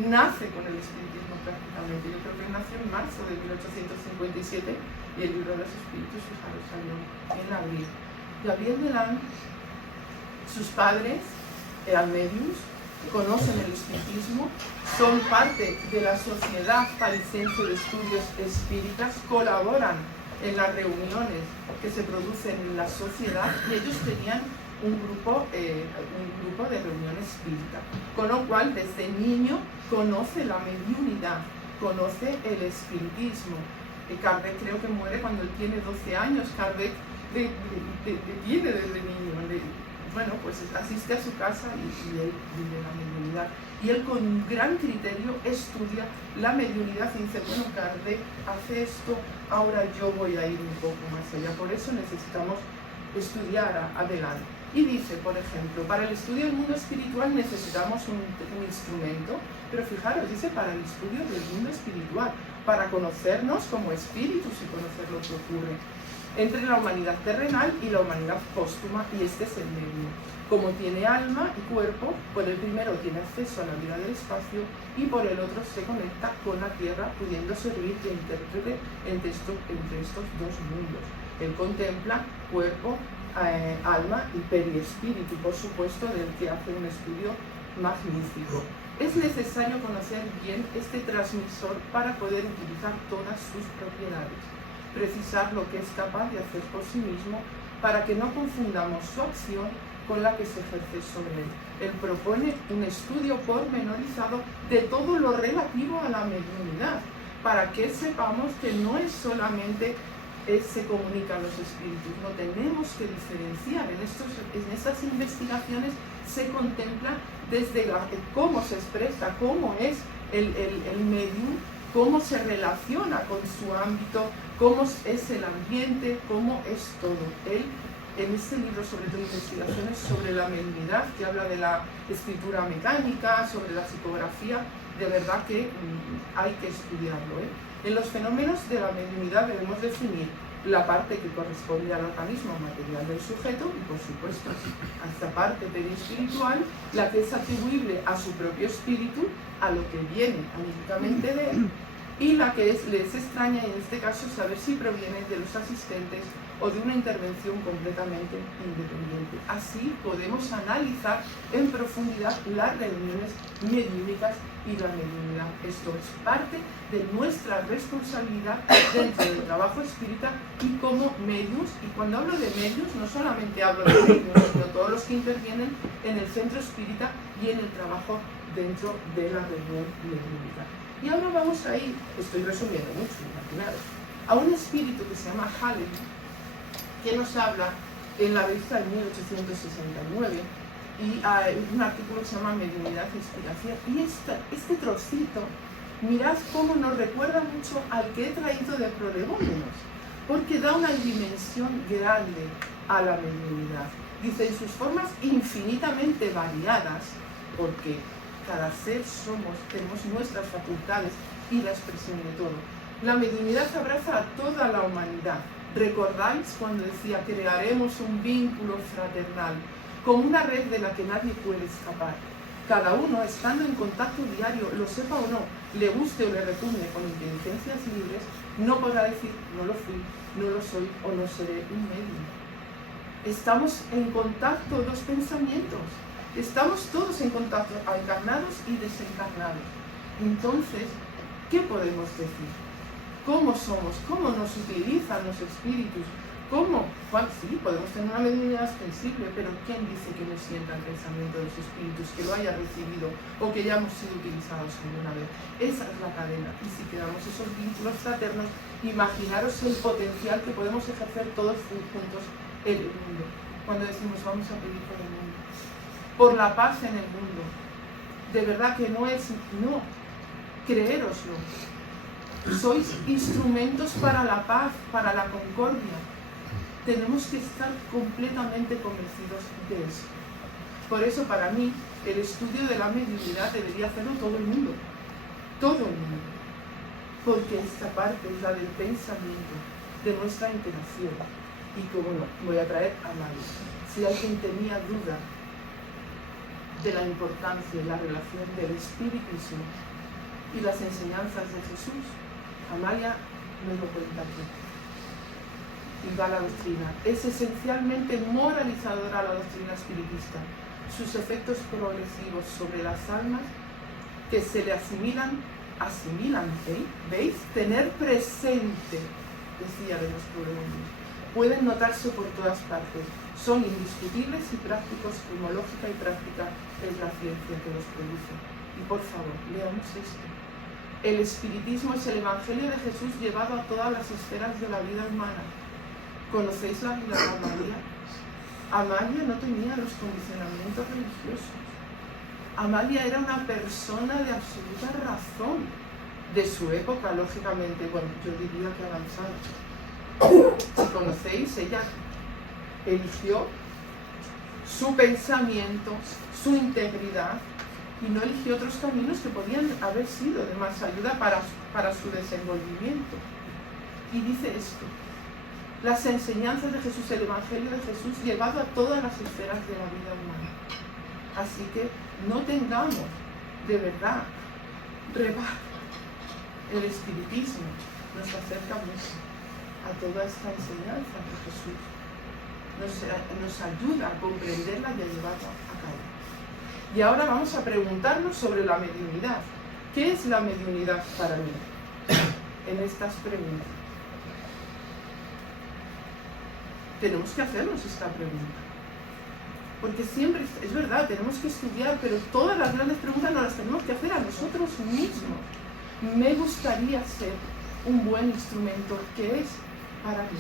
nace con el espiritismo prácticamente. Yo creo que nació en marzo de 1857 y el libro de los espíritus, fijaros, salió en abril. Gabriel Deland, sus padres mediums, conocen el espiritismo, son parte de la Sociedad Parisense de Estudios Espíritas, colaboran en las reuniones que se producen en la sociedad y ellos tenían un grupo de reunión espírita, con lo cual desde niño conoce la mediunidad, conoce el espiritismo. Kardec creo que muere cuando él tiene 12 años. Kardec tiene desde niño, bueno, pues asiste a su casa y él vive la mediunidad. Y él con gran criterio estudia la mediunidad y dice, bueno, Kardec hace esto, ahora yo voy a ir un poco más allá. Por eso necesitamos estudiar adelante. Y dice, por ejemplo, para el estudio del mundo espiritual necesitamos un instrumento, pero fijaros, dice para el estudio del mundo espiritual, para conocernos como espíritus y conocer lo que ocurre entre la humanidad terrenal y la humanidad póstuma, y este es el medio. Como tiene alma y cuerpo, por el primero tiene acceso a la vida del espacio y por el otro se conecta con la tierra, pudiendo servir de intérprete entre estos dos mundos. Él contempla cuerpo, alma y periespíritu, por supuesto, del que hace un estudio magnífico. Es necesario conocer bien este transmisor para poder utilizar todas sus propiedades, precisar lo que es capaz de hacer por sí mismo para que no confundamos su acción con la que se ejerce sobre él. Él propone un estudio pormenorizado de todo lo relativo a la mediunidad, para que sepamos que no es solamente se comunican los espíritus, no tenemos que diferenciar. En estas investigaciones se contempla desde cómo se expresa, cómo es el medium, cómo se relaciona con su ámbito, cómo es el ambiente, cómo es todo. Él, en este libro, sobre todo investigaciones sobre la mediunidad, que habla de la escritura mecánica, sobre la psicografía, de verdad que hay que estudiarlo. En los fenómenos de la mediunidad debemos definir la parte que corresponde al organismo material del sujeto y, por supuesto, a esta parte periespiritual, la que es atribuible a su propio espíritu, a lo que viene anímicamente de él, y la que les extraña, en este caso, saber si proviene de los asistentes o de una intervención completamente independiente. Así podemos analizar en profundidad las reuniones mediúnicas y la mediunidad. Esto es parte de nuestra responsabilidad dentro del trabajo espírita y como medios. Y cuando hablo de medios, no solamente hablo de medios, sino todos los que intervienen en el centro espírita y en el trabajo dentro de la reunión mediúnica. Y ahora vamos a ir, estoy resumiendo mucho, imaginaros, a un espíritu que se llama Halley, que nos habla en la revista de 1869, y hay un artículo que se llama Mediunidad e Inspiración. Y este trocito, mirad cómo nos recuerda mucho al que he traído de Prolegómenos, porque da una dimensión grande a la mediunidad. Dice, en sus formas infinitamente variadas, porque cada ser tenemos nuestras facultades y la expresión de todo. La mediunidad abraza a toda la humanidad. ¿Recordáis cuando decía crearemos un vínculo fraternal, como una red de la que nadie puede escapar? Cada uno, estando en contacto diario, lo sepa o no, le guste o le repugne con inteligencias libres, no podrá decir no lo fui, no lo soy o no seré un medium. Estamos en contacto dos pensamientos. Estamos todos en contacto, encarnados y desencarnados. Entonces, ¿qué podemos decir? ¿Cómo somos? ¿Cómo nos utilizan los espíritus? ¿Cómo? Sí, podemos tener una mediunidad sensible, pero ¿quién dice que no sienta el pensamiento de los espíritus, que lo haya recibido o que ya hemos sido utilizados alguna vez? Esa es la cadena. Y si creamos esos vínculos fraternos, imaginaros el potencial que podemos ejercer todos juntos en el mundo. Cuando decimos vamos a pedir por el mundo, por la paz en el mundo. De verdad que no, creéroslo. Sois instrumentos para la paz, para la concordia. Tenemos que estar completamente convencidos de eso. Por eso, para mí, el estudio de la mediunidad debería hacerlo todo el mundo. Todo el mundo. Porque esta parte es la del pensamiento, de nuestra interacción. Y como no, voy a traer a María. Si alguien tenía duda de la importancia y la relación del espiritismo y las enseñanzas de Jesús, Amalia nos lo cuenta aquí y da la doctrina. Es esencialmente moralizadora la doctrina espiritista, sus efectos progresivos sobre las almas que se le asimilan, ¿veis? Tener presente, decía de los Prolegómenos, pueden notarse por todas partes, son indiscutibles y prácticos como lógica y práctica es la ciencia que los produce. Y por favor, leamos esto. El espiritismo es el Evangelio de Jesús llevado a todas las esferas de la vida humana. ¿Conocéis la vida de Amalia? Amalia no tenía los condicionamientos religiosos. Amalia era una persona de absoluta razón, de su época, lógicamente, bueno, yo diría que avanzada. Si conocéis, ella eligió su pensamiento, su integridad, y no eligió otros caminos que podían haber sido de más ayuda para su desenvolvimiento. Y dice esto: las enseñanzas de Jesús, el Evangelio de Jesús, llevado a todas las esferas de la vida humana. Así que no tengamos, de verdad, reparo. El espiritismo nos acerca mucho a toda esta enseñanza de Jesús. Nos ayuda a comprenderla y a llevarla a cabo. Y ahora vamos a preguntarnos sobre la mediunidad. ¿Qué es la mediunidad para mí? En estas preguntas. Tenemos que hacernos esta pregunta. Porque siempre, es verdad, tenemos que estudiar, pero todas las grandes preguntas nos las tenemos que hacer a nosotros mismos. Me gustaría ser un buen instrumento. ¿Qué es para mí?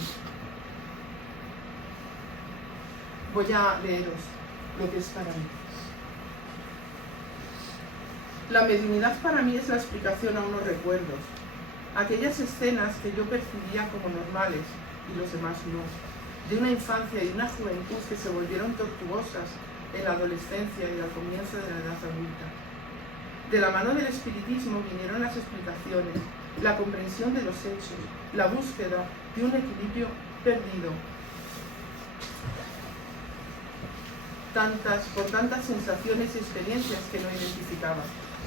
Voy a leeros lo que es para mí. La mediunidad para mí es la explicación a unos recuerdos, aquellas escenas que yo percibía como normales y los demás no, de una infancia y una juventud que se volvieron tortuosas en la adolescencia y al comienzo de la edad adulta. De la mano del espiritismo vinieron las explicaciones, la comprensión de los hechos, la búsqueda de un equilibrio perdido. Por tantas sensaciones y experiencias que no identificaba.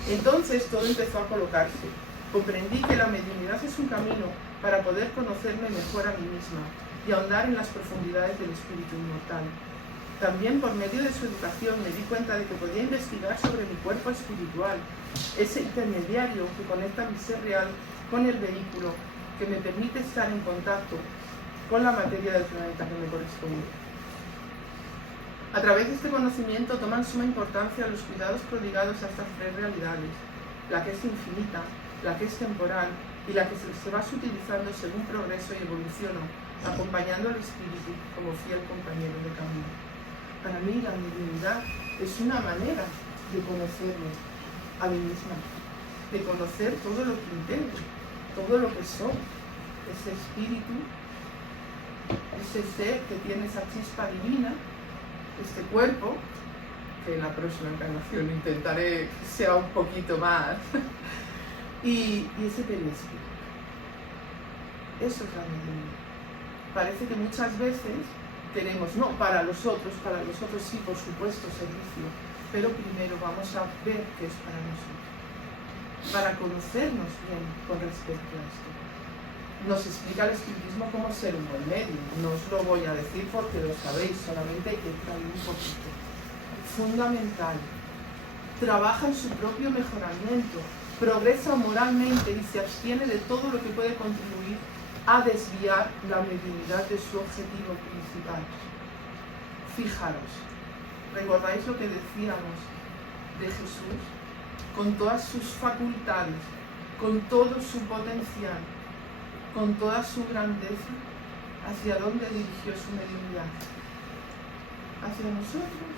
Entonces todo empezó a colocarse. Comprendí que la mediunidad es un camino para poder conocerme mejor a mí misma y ahondar en las profundidades del espíritu inmortal. También por medio de su educación me di cuenta de que podía investigar sobre mi cuerpo espiritual, ese intermediario que conecta mi ser real con el vehículo que me permite estar en contacto con la materia del planeta que me corresponde. A través de este conocimiento toman suma importancia los cuidados prodigados a estas tres realidades, la que es infinita, la que es temporal y la que se va sutilizando según progreso y evoluciono, acompañando al espíritu como fiel compañero de camino. Para mí la mediunidad es una manera de conocerme a mí misma, de conocer todo lo que integro, todo lo que soy, ese espíritu, ese ser que tiene esa chispa divina, este cuerpo, que en la próxima encarnación intentaré que sea un poquito más, y ese perispíritu. Eso es la mediunidad. Parece que muchas veces queremos, no, para los otros sí, por supuesto, servicio, pero primero vamos a ver qué es para nosotros, para conocernos bien con respecto a esto. Nos explica el espiritismo cómo ser un buen medio. No os lo voy a decir porque lo sabéis, solamente he traído un poquito. Fundamental. Trabaja en su propio mejoramiento, progresa moralmente y se abstiene de todo lo que puede contribuir a desviar la mediunidad de su objetivo principal. Fijaros, ¿recordáis lo que decíamos de Jesús? Con todas sus facultades, con todo su potencial, con toda su grandeza, ¿hacia dónde dirigió su mediunidad? ¿Hacia nosotros?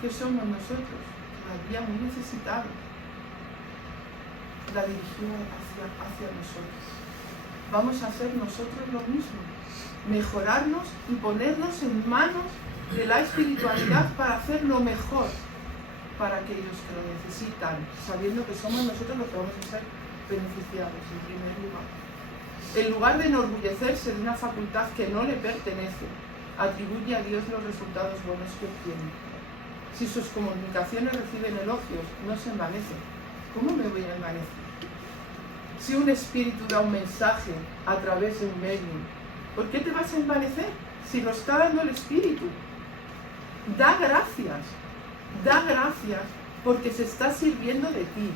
¿Qué somos nosotros? Todavía muy necesitados. La dirigió hacia nosotros. Vamos a hacer nosotros lo mismo. Mejorarnos y ponernos en manos de la espiritualidad para hacer lo mejor para aquellos que lo necesitan, sabiendo que somos nosotros los que vamos a ser beneficiados en primer lugar. En lugar de enorgullecerse de una facultad que no le pertenece, atribuye a Dios los resultados buenos que obtiene. Si sus comunicaciones reciben elogios, no se envanece. ¿Cómo me voy a envanecer? Si un espíritu da un mensaje a través de un medium, ¿por qué te vas a envanecer? Si lo está dando el espíritu. Da gracias porque se está sirviendo de ti,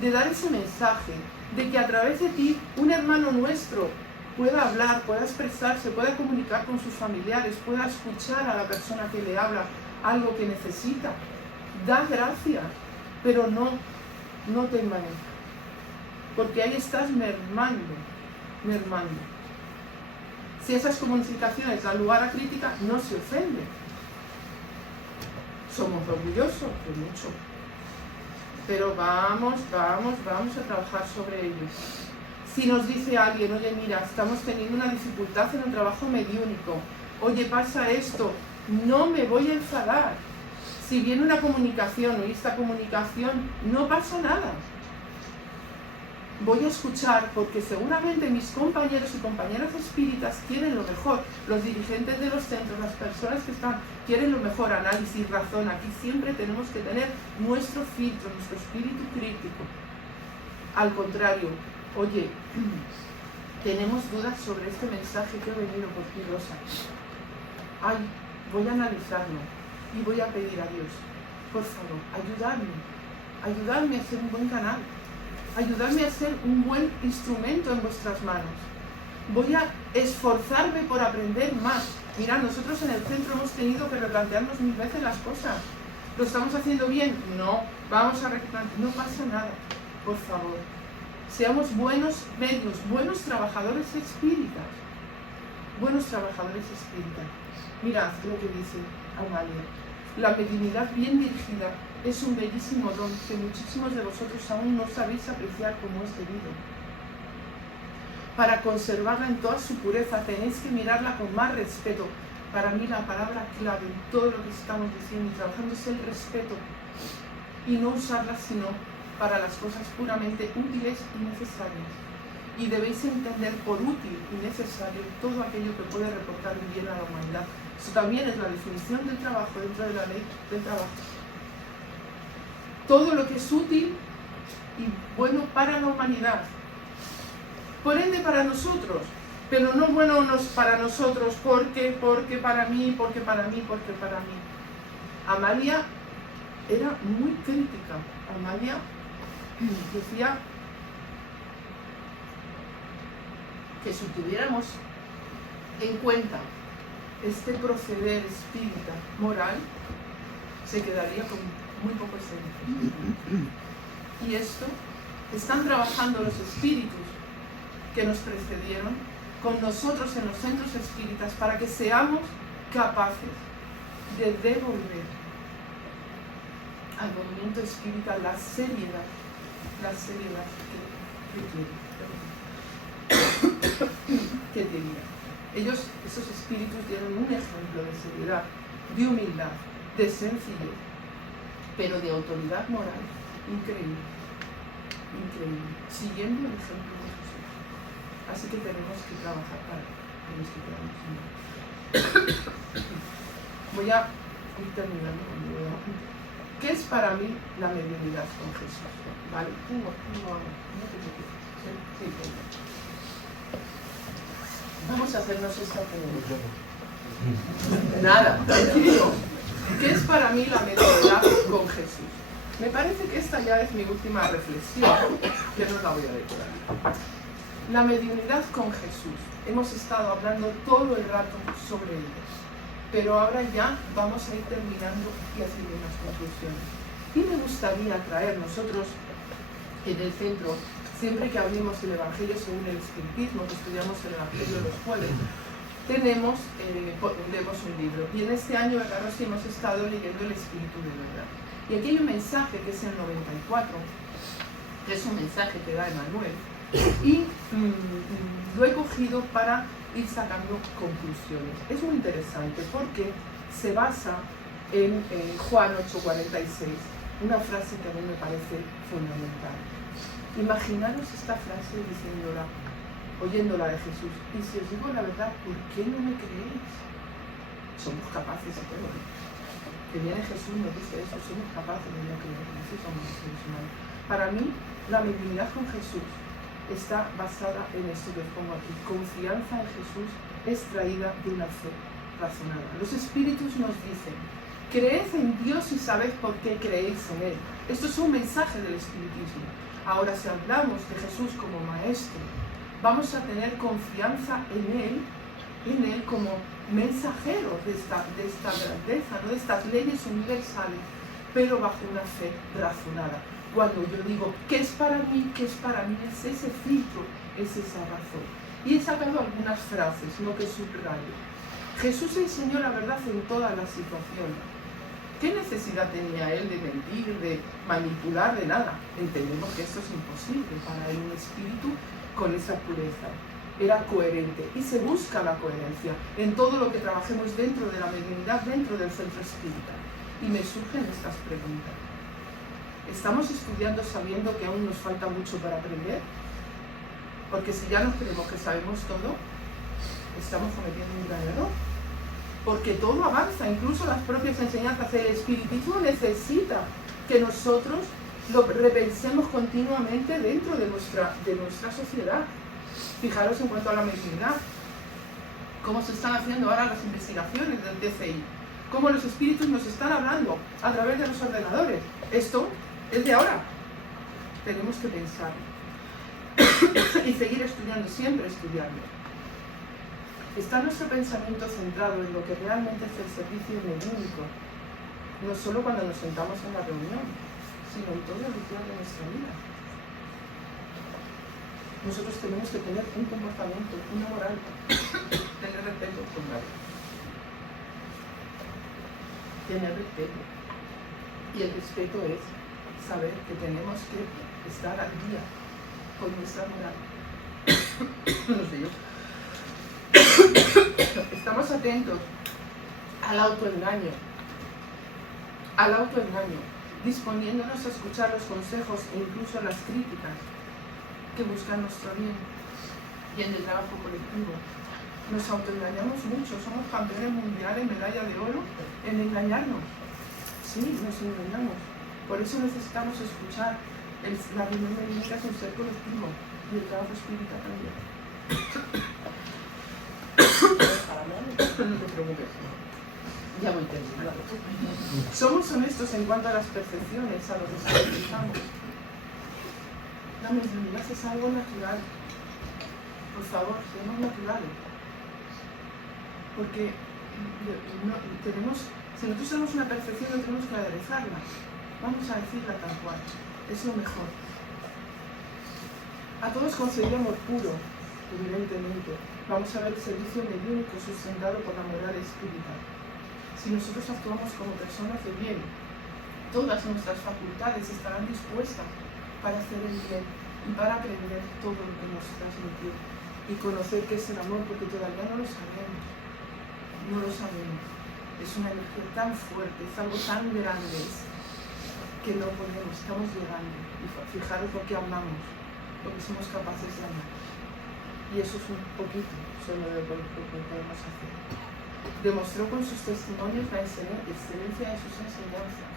de dar ese mensaje, de que a través de ti un hermano nuestro pueda hablar, pueda expresarse, pueda comunicar con sus familiares, pueda escuchar a la persona que le habla algo que necesita. Da gracias, pero no te envanezcas, porque ahí estás mermando. Si esas comunicaciones dan lugar a crítica, no se ofende. Somos orgullosos de mucho, pero vamos a trabajar sobre ello. Si nos dice alguien, oye, mira, estamos teniendo una dificultad en el trabajo mediúnico, oye, pasa esto, no me voy a enfadar. Si viene una comunicación y esta comunicación, no pasa nada. Voy a escuchar porque seguramente mis compañeros y compañeras espíritas quieren lo mejor. Los dirigentes de los centros, las personas que están, quieren lo mejor. Análisis, razón. Aquí siempre tenemos que tener nuestro filtro, nuestro espíritu crítico. Al contrario, oye, tenemos dudas sobre este mensaje que ha venido por ti, Rosa. Ay, voy a analizarlo y voy a pedir a Dios, por favor, ayudadme a ser un buen canal. Ayudarme a ser un buen instrumento en vuestras manos. Voy a esforzarme por aprender más. Mirad, nosotros en el centro hemos tenido que replantearnos 1000 veces las cosas. ¿Lo estamos haciendo bien? No. Vamos a replantear. No pasa nada. Por favor. Seamos buenos medios, buenos trabajadores espíritas. Buenos trabajadores espíritas. Mirad lo que dice Amalia. La mediunidad bien dirigida es un bellísimo don que muchísimos de vosotros aún no sabéis apreciar como es debido. Para conservarla en toda su pureza tenéis que mirarla con más respeto. Para mí la palabra clave en todo lo que estamos diciendo y trabajando es el respeto, y no usarla sino para las cosas puramente útiles y necesarias. Y debéis entender por útil y necesario todo aquello que puede reportar un bien a la humanidad. Eso también es la definición del trabajo dentro de la ley del trabajo. Todo lo que es útil y bueno para la humanidad. Por ende para nosotros, pero no bueno para nosotros porque para mí. Amalia era muy crítica. Amalia decía que si tuviéramos en cuenta este proceder espírita moral, se quedaría con muy pocos centros. Y esto están trabajando los espíritus que nos precedieron con nosotros en los centros espíritas para que seamos capaces de devolver al movimiento espírita la seriedad que tenía. Ellos, esos espíritus, dieron un ejemplo de seriedad, de humildad, de sencillez, pero de autoridad moral increíble, siguiendo el ejemplo de Jesús. Así que tenemos que trabajar para los que queramos. Voy a ir terminando con mi nuevo. ¿Qué es para mí la mediunidad con Jesús? ¿Vale? No te preocupes. Sí. Vamos a hacernos esta pregunta. Nada, tranquilo. ¿Qué es para mí la mediunidad con Jesús? Me parece que esta ya es mi última reflexión, que no la voy a decorar. La mediunidad con Jesús. Hemos estado hablando todo el rato sobre ello, pero ahora ya vamos a ir terminando y haciendo unas conclusiones. Y me gustaría traer nosotros en el centro, siempre que hablemos del Evangelio según el Espiritismo, que estudiamos el Evangelio los jueves, leemos un libro. Y en este año, ¿verdad, Rosy? Hemos estado leyendo El Espíritu de Verdad. Y aquí hay un mensaje que es el 94, que es un mensaje que da Emmanuel, y lo he cogido para ir sacando conclusiones. Es muy interesante porque se basa en Juan 8:46, una frase que a mí me parece fundamental. Imaginaros esta frase diciéndola, oyéndola de Jesús: y si os digo la verdad, ¿por qué no me creéis? Somos capaces de hacerlo. Que viene Jesús y nos dice eso, somos capaces de no creer, así somos los seres humanos. Para mí, la mediunidad con Jesús está basada en esto que os pongo aquí. Confianza en Jesús extraída de una fe razonada. Los espíritus nos dicen: creed en Dios y sabed por qué creéis en Él. Esto es un mensaje del espiritismo. Ahora, si hablamos de Jesús como maestro, vamos a tener confianza en Él como mensajero de esta grandeza, ¿no? De estas leyes universales, pero bajo una fe razonada. Cuando yo digo, ¿qué es para mí? ¿Qué es para mí? Es ese filtro, es esa razón. Y he sacado algunas frases, no que subrayo. Jesús enseñó la verdad en todas las situaciones. ¿Qué necesidad tenía él de mentir, de manipular, de nada? Entendemos que esto es imposible para un espíritu con esa pureza. Era coherente y se busca la coherencia en todo lo que trabajemos dentro de la mediunidad, dentro del centro espírita. Y me surgen estas preguntas. ¿Estamos estudiando sabiendo que aún nos falta mucho para aprender? Porque si ya nos creemos que sabemos todo, estamos cometiendo un gran error. Porque todo avanza, incluso las propias enseñanzas del espiritismo necesita que nosotros lo repensemos continuamente dentro de nuestra sociedad. Fijaros en cuanto a la mediunidad, cómo se están haciendo ahora las investigaciones del DCI, cómo los espíritus nos están hablando a través de los ordenadores. Esto es de ahora. Tenemos que pensar y seguir estudiando, siempre estudiando. Está nuestro pensamiento centrado en lo que realmente es el servicio mediúnico, no solo cuando nos sentamos en la reunión, sino en todo el ritual de nuestra vida. Nosotros tenemos que tener un comportamiento, una moral, tener respeto por la vida. Tener respeto. Y el respeto es saber que tenemos que estar al día con nuestra moral. No sé yo. Estamos atentos al autoengaño, disponiéndonos a escuchar los consejos e incluso las críticas que buscan nuestro bien y en el trabajo colectivo. Nos autoengañamos mucho, somos campeones mundiales, medalla de oro en engañarnos. Sí, nos engañamos. Por eso necesitamos escuchar. La reunión mediúnica es un ser colectivo y el trabajo espírita también. No te preocupes, ya voy terminando. Somos honestos en cuanto a las percepciones, a lo que escuchamos. La mediunidad es algo natural. Por favor, seamos naturales. Porque si nosotros tenemos una percepción, no tenemos que aderezarla. Vamos a decirla tal cual. Es lo mejor. A todos concedido amor puro, evidentemente. Vamos a ver el servicio mediúnico sustentado por la moral espírita. Si nosotros actuamos como personas de bien, todas nuestras facultades estarán dispuestas para hacer el bien y para aprender todo lo que nos transmitió y conocer qué es el amor, porque todavía no lo sabemos. No lo sabemos. Es una energía tan fuerte, es algo tan grande que no podemos, estamos llegando. Y fijaros lo que amamos, lo que somos capaces de amar. Y eso es un poquito solo de lo que podemos hacer. Demostró con sus testimonios la excelencia de sus enseñanzas,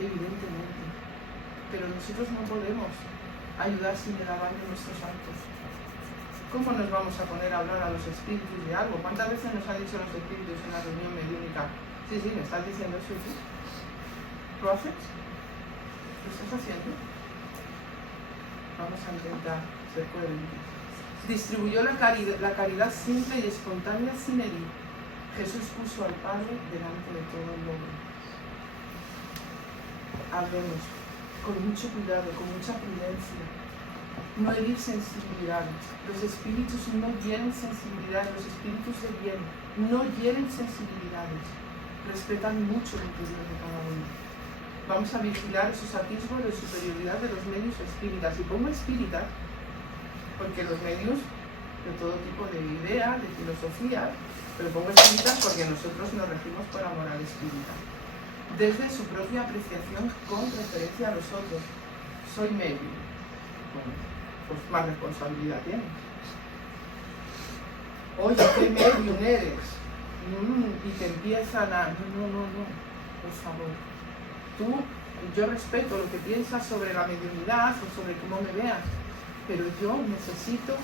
evidentemente. Pero nosotros no podemos ayudar sin el aval de nuestros actos. ¿Cómo nos vamos a poner a hablar a los espíritus de algo? ¿Cuántas veces nos han dicho los espíritus en la reunión mediúnica? Sí, me estás diciendo eso y tú. ¿Lo haces? ¿Lo estás haciendo? Vamos a intentar ser coherentes. Distribuyó la caridad simple y espontánea sin herir. Jesús puso al Padre delante de todo el mundo. Hablemos con mucho cuidado, con mucha prudencia. No herir sensibilidades. Los espíritus no hieren sensibilidades. Los espíritus de bien no hieren sensibilidades. Respetan mucho el interior de cada uno. Vamos a vigilar esos atisbos de superioridad de los medios espíritas. Y pongo espíritas porque los medios de todo tipo de ideas, de filosofías, pero pongo espíritas porque nosotros nos regimos por la moral espírita. Desde su propia apreciación con referencia a los otros. Soy medio. Bueno, pues más responsabilidad tienes. Oye, ¿qué medium eres? Y te empiezan a... No, por favor. Yo respeto lo que piensas sobre la mediunidad o sobre cómo me veas, pero yo necesito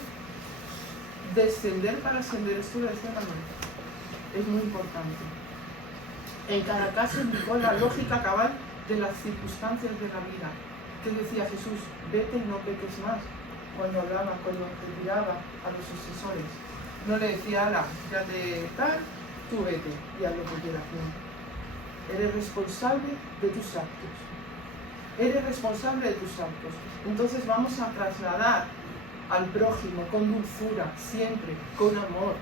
descender para ascender. Esto lo decía Manuel. es muy importante. En cada caso indicó la lógica cabal de las circunstancias de la vida. ¿Qué decía Jesús? Vete y no peques más. Cuando hablaba, cuando retiraba a los sucesores. No le decía, ala, ya te tal, tú vete y haz lo que quieras. No. Eres responsable de tus actos. Eres responsable de tus actos. Entonces vamos a trasladar al prójimo con dulzura, siempre, con amor,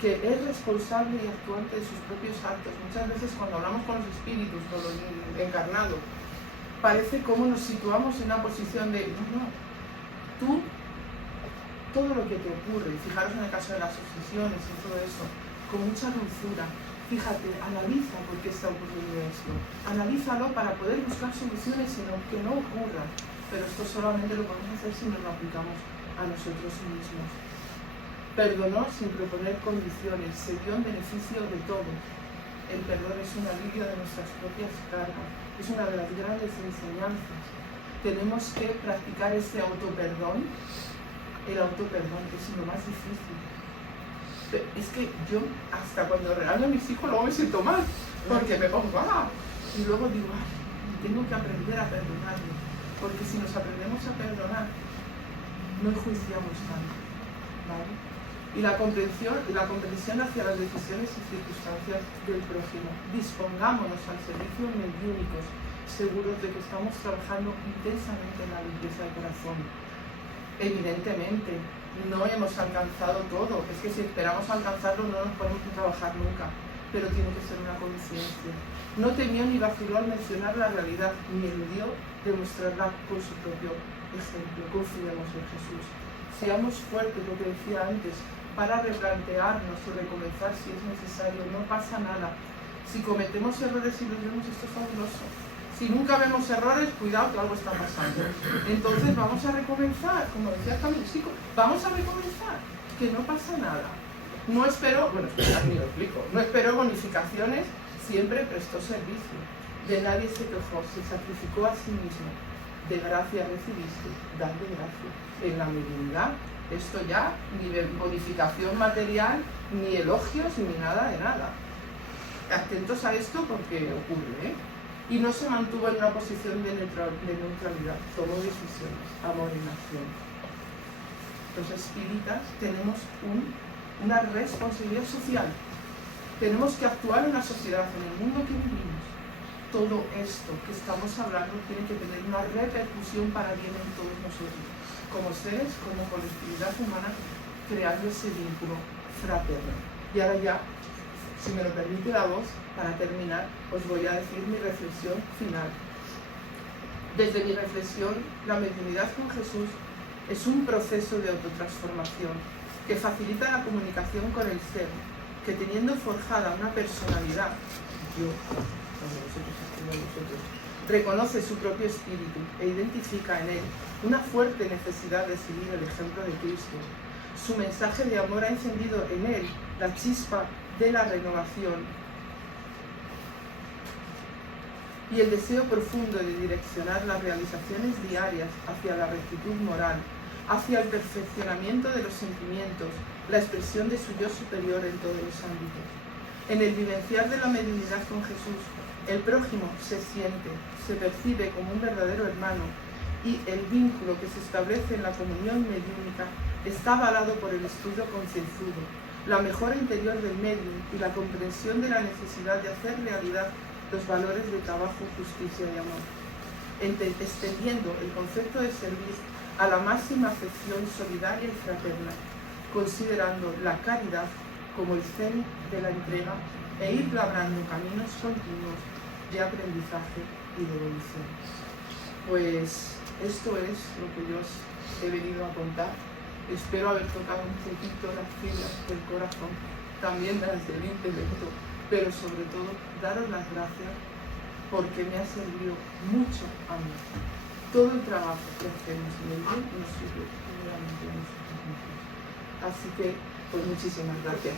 que es responsable y actuante de sus propios actos. Muchas veces cuando hablamos con los espíritus, con los encarnados, parece como nos situamos en una posición de, no, tú, todo lo que te ocurre, fijaros en el caso de las obsesiones y todo eso, con mucha dulzura, fíjate, analiza por qué está ocurriendo esto, analízalo para poder buscar soluciones, sino que no ocurra, pero esto solamente lo podemos hacer si nos lo aplicamos a nosotros mismos. Perdonó sin proponer condiciones, se dio en beneficio de todos. El perdón es un alivio de nuestras propias cargas, es una de las grandes enseñanzas. Tenemos que practicar este autoperdón, el autoperdón, que es lo más difícil. Es que yo, hasta cuando regalo a mis hijos, luego me siento mal, porque me pongo, y luego digo, tengo que aprender a perdonarme, porque si nos aprendemos a perdonar, no enjuiciamos tanto, ¿vale? Y la comprensión hacia las decisiones y circunstancias del prójimo. Dispongámonos al servicio mediúnicos, seguros de que estamos trabajando intensamente en la limpieza del corazón. Evidentemente, no hemos alcanzado todo. Es que si esperamos alcanzarlo no nos podemos trabajar nunca, pero tiene que ser una conciencia. No temió ni vaciló al mencionar la realidad, ni eludió demostrarla con su propio ejemplo. Confiemos en Jesús. Seamos fuertes, lo que decía antes, para replantearnos o recomenzar si es necesario. No pasa nada. Si cometemos errores y los vemos, esto es fabuloso. Si nunca vemos errores, cuidado que algo está pasando. Entonces vamos a recomenzar, como decía también el chico, vamos a recomenzar, que no pasa nada. No espero, ni lo explico, no espero bonificaciones, siempre prestó servicio. De nadie se quejó, se sacrificó a sí mismo. De gracia recibiste, dad de gracia. En la mediunidad, esto ya, ni bonificación material, ni elogios, ni nada de nada. Atentos a esto porque ocurre, ¿eh? Y no se mantuvo en una posición de neutralidad, tomó decisiones, amor en acción. Los espíritas tenemos una responsabilidad social. Tenemos que actuar en la sociedad, en el mundo que vivimos. Todo esto que estamos hablando tiene que tener una repercusión para bien en todos nosotros, como seres, como colectividad humana, creando ese vínculo fraterno. Y ahora ya, si me lo permite la voz, para terminar, os voy a decir mi reflexión final. Desde mi reflexión, la mediunidad con Jesús es un proceso de autotransformación que facilita la comunicación con el ser, que teniendo forjada una personalidad, yo, reconoce su propio espíritu e identifica en él una fuerte necesidad de seguir el ejemplo de Cristo. Su mensaje de amor ha encendido en él la chispa de la renovación y el deseo profundo de direccionar las realizaciones diarias hacia la rectitud moral, hacia el perfeccionamiento de los sentimientos, la expresión de su yo superior en todos los ámbitos. En el vivenciar de la mediunidad con Jesús, el prójimo se siente, se percibe como un verdadero hermano y el vínculo que se establece en la comunión mediúnica está avalado por el estudio concienzudo, la mejora interior del medium y la comprensión de la necesidad de hacer realidad los valores de trabajo, justicia y amor, extendiendo el concepto de servir a la máxima afección solidaria y fraterna, considerando la caridad como el cenit de la entrega e ir labrando caminos continuos de aprendizaje y de evolución. Pues esto es lo que yo os he venido a contar. Espero haber tocado un poquito las fibras del corazón, también las del intelecto, pero sobre todo daros las gracias porque me ha servido mucho a mí. Todo el trabajo que hacemos en el bien nos sirve primeramente a nosotros mismos. Así que, pues muchísimas gracias.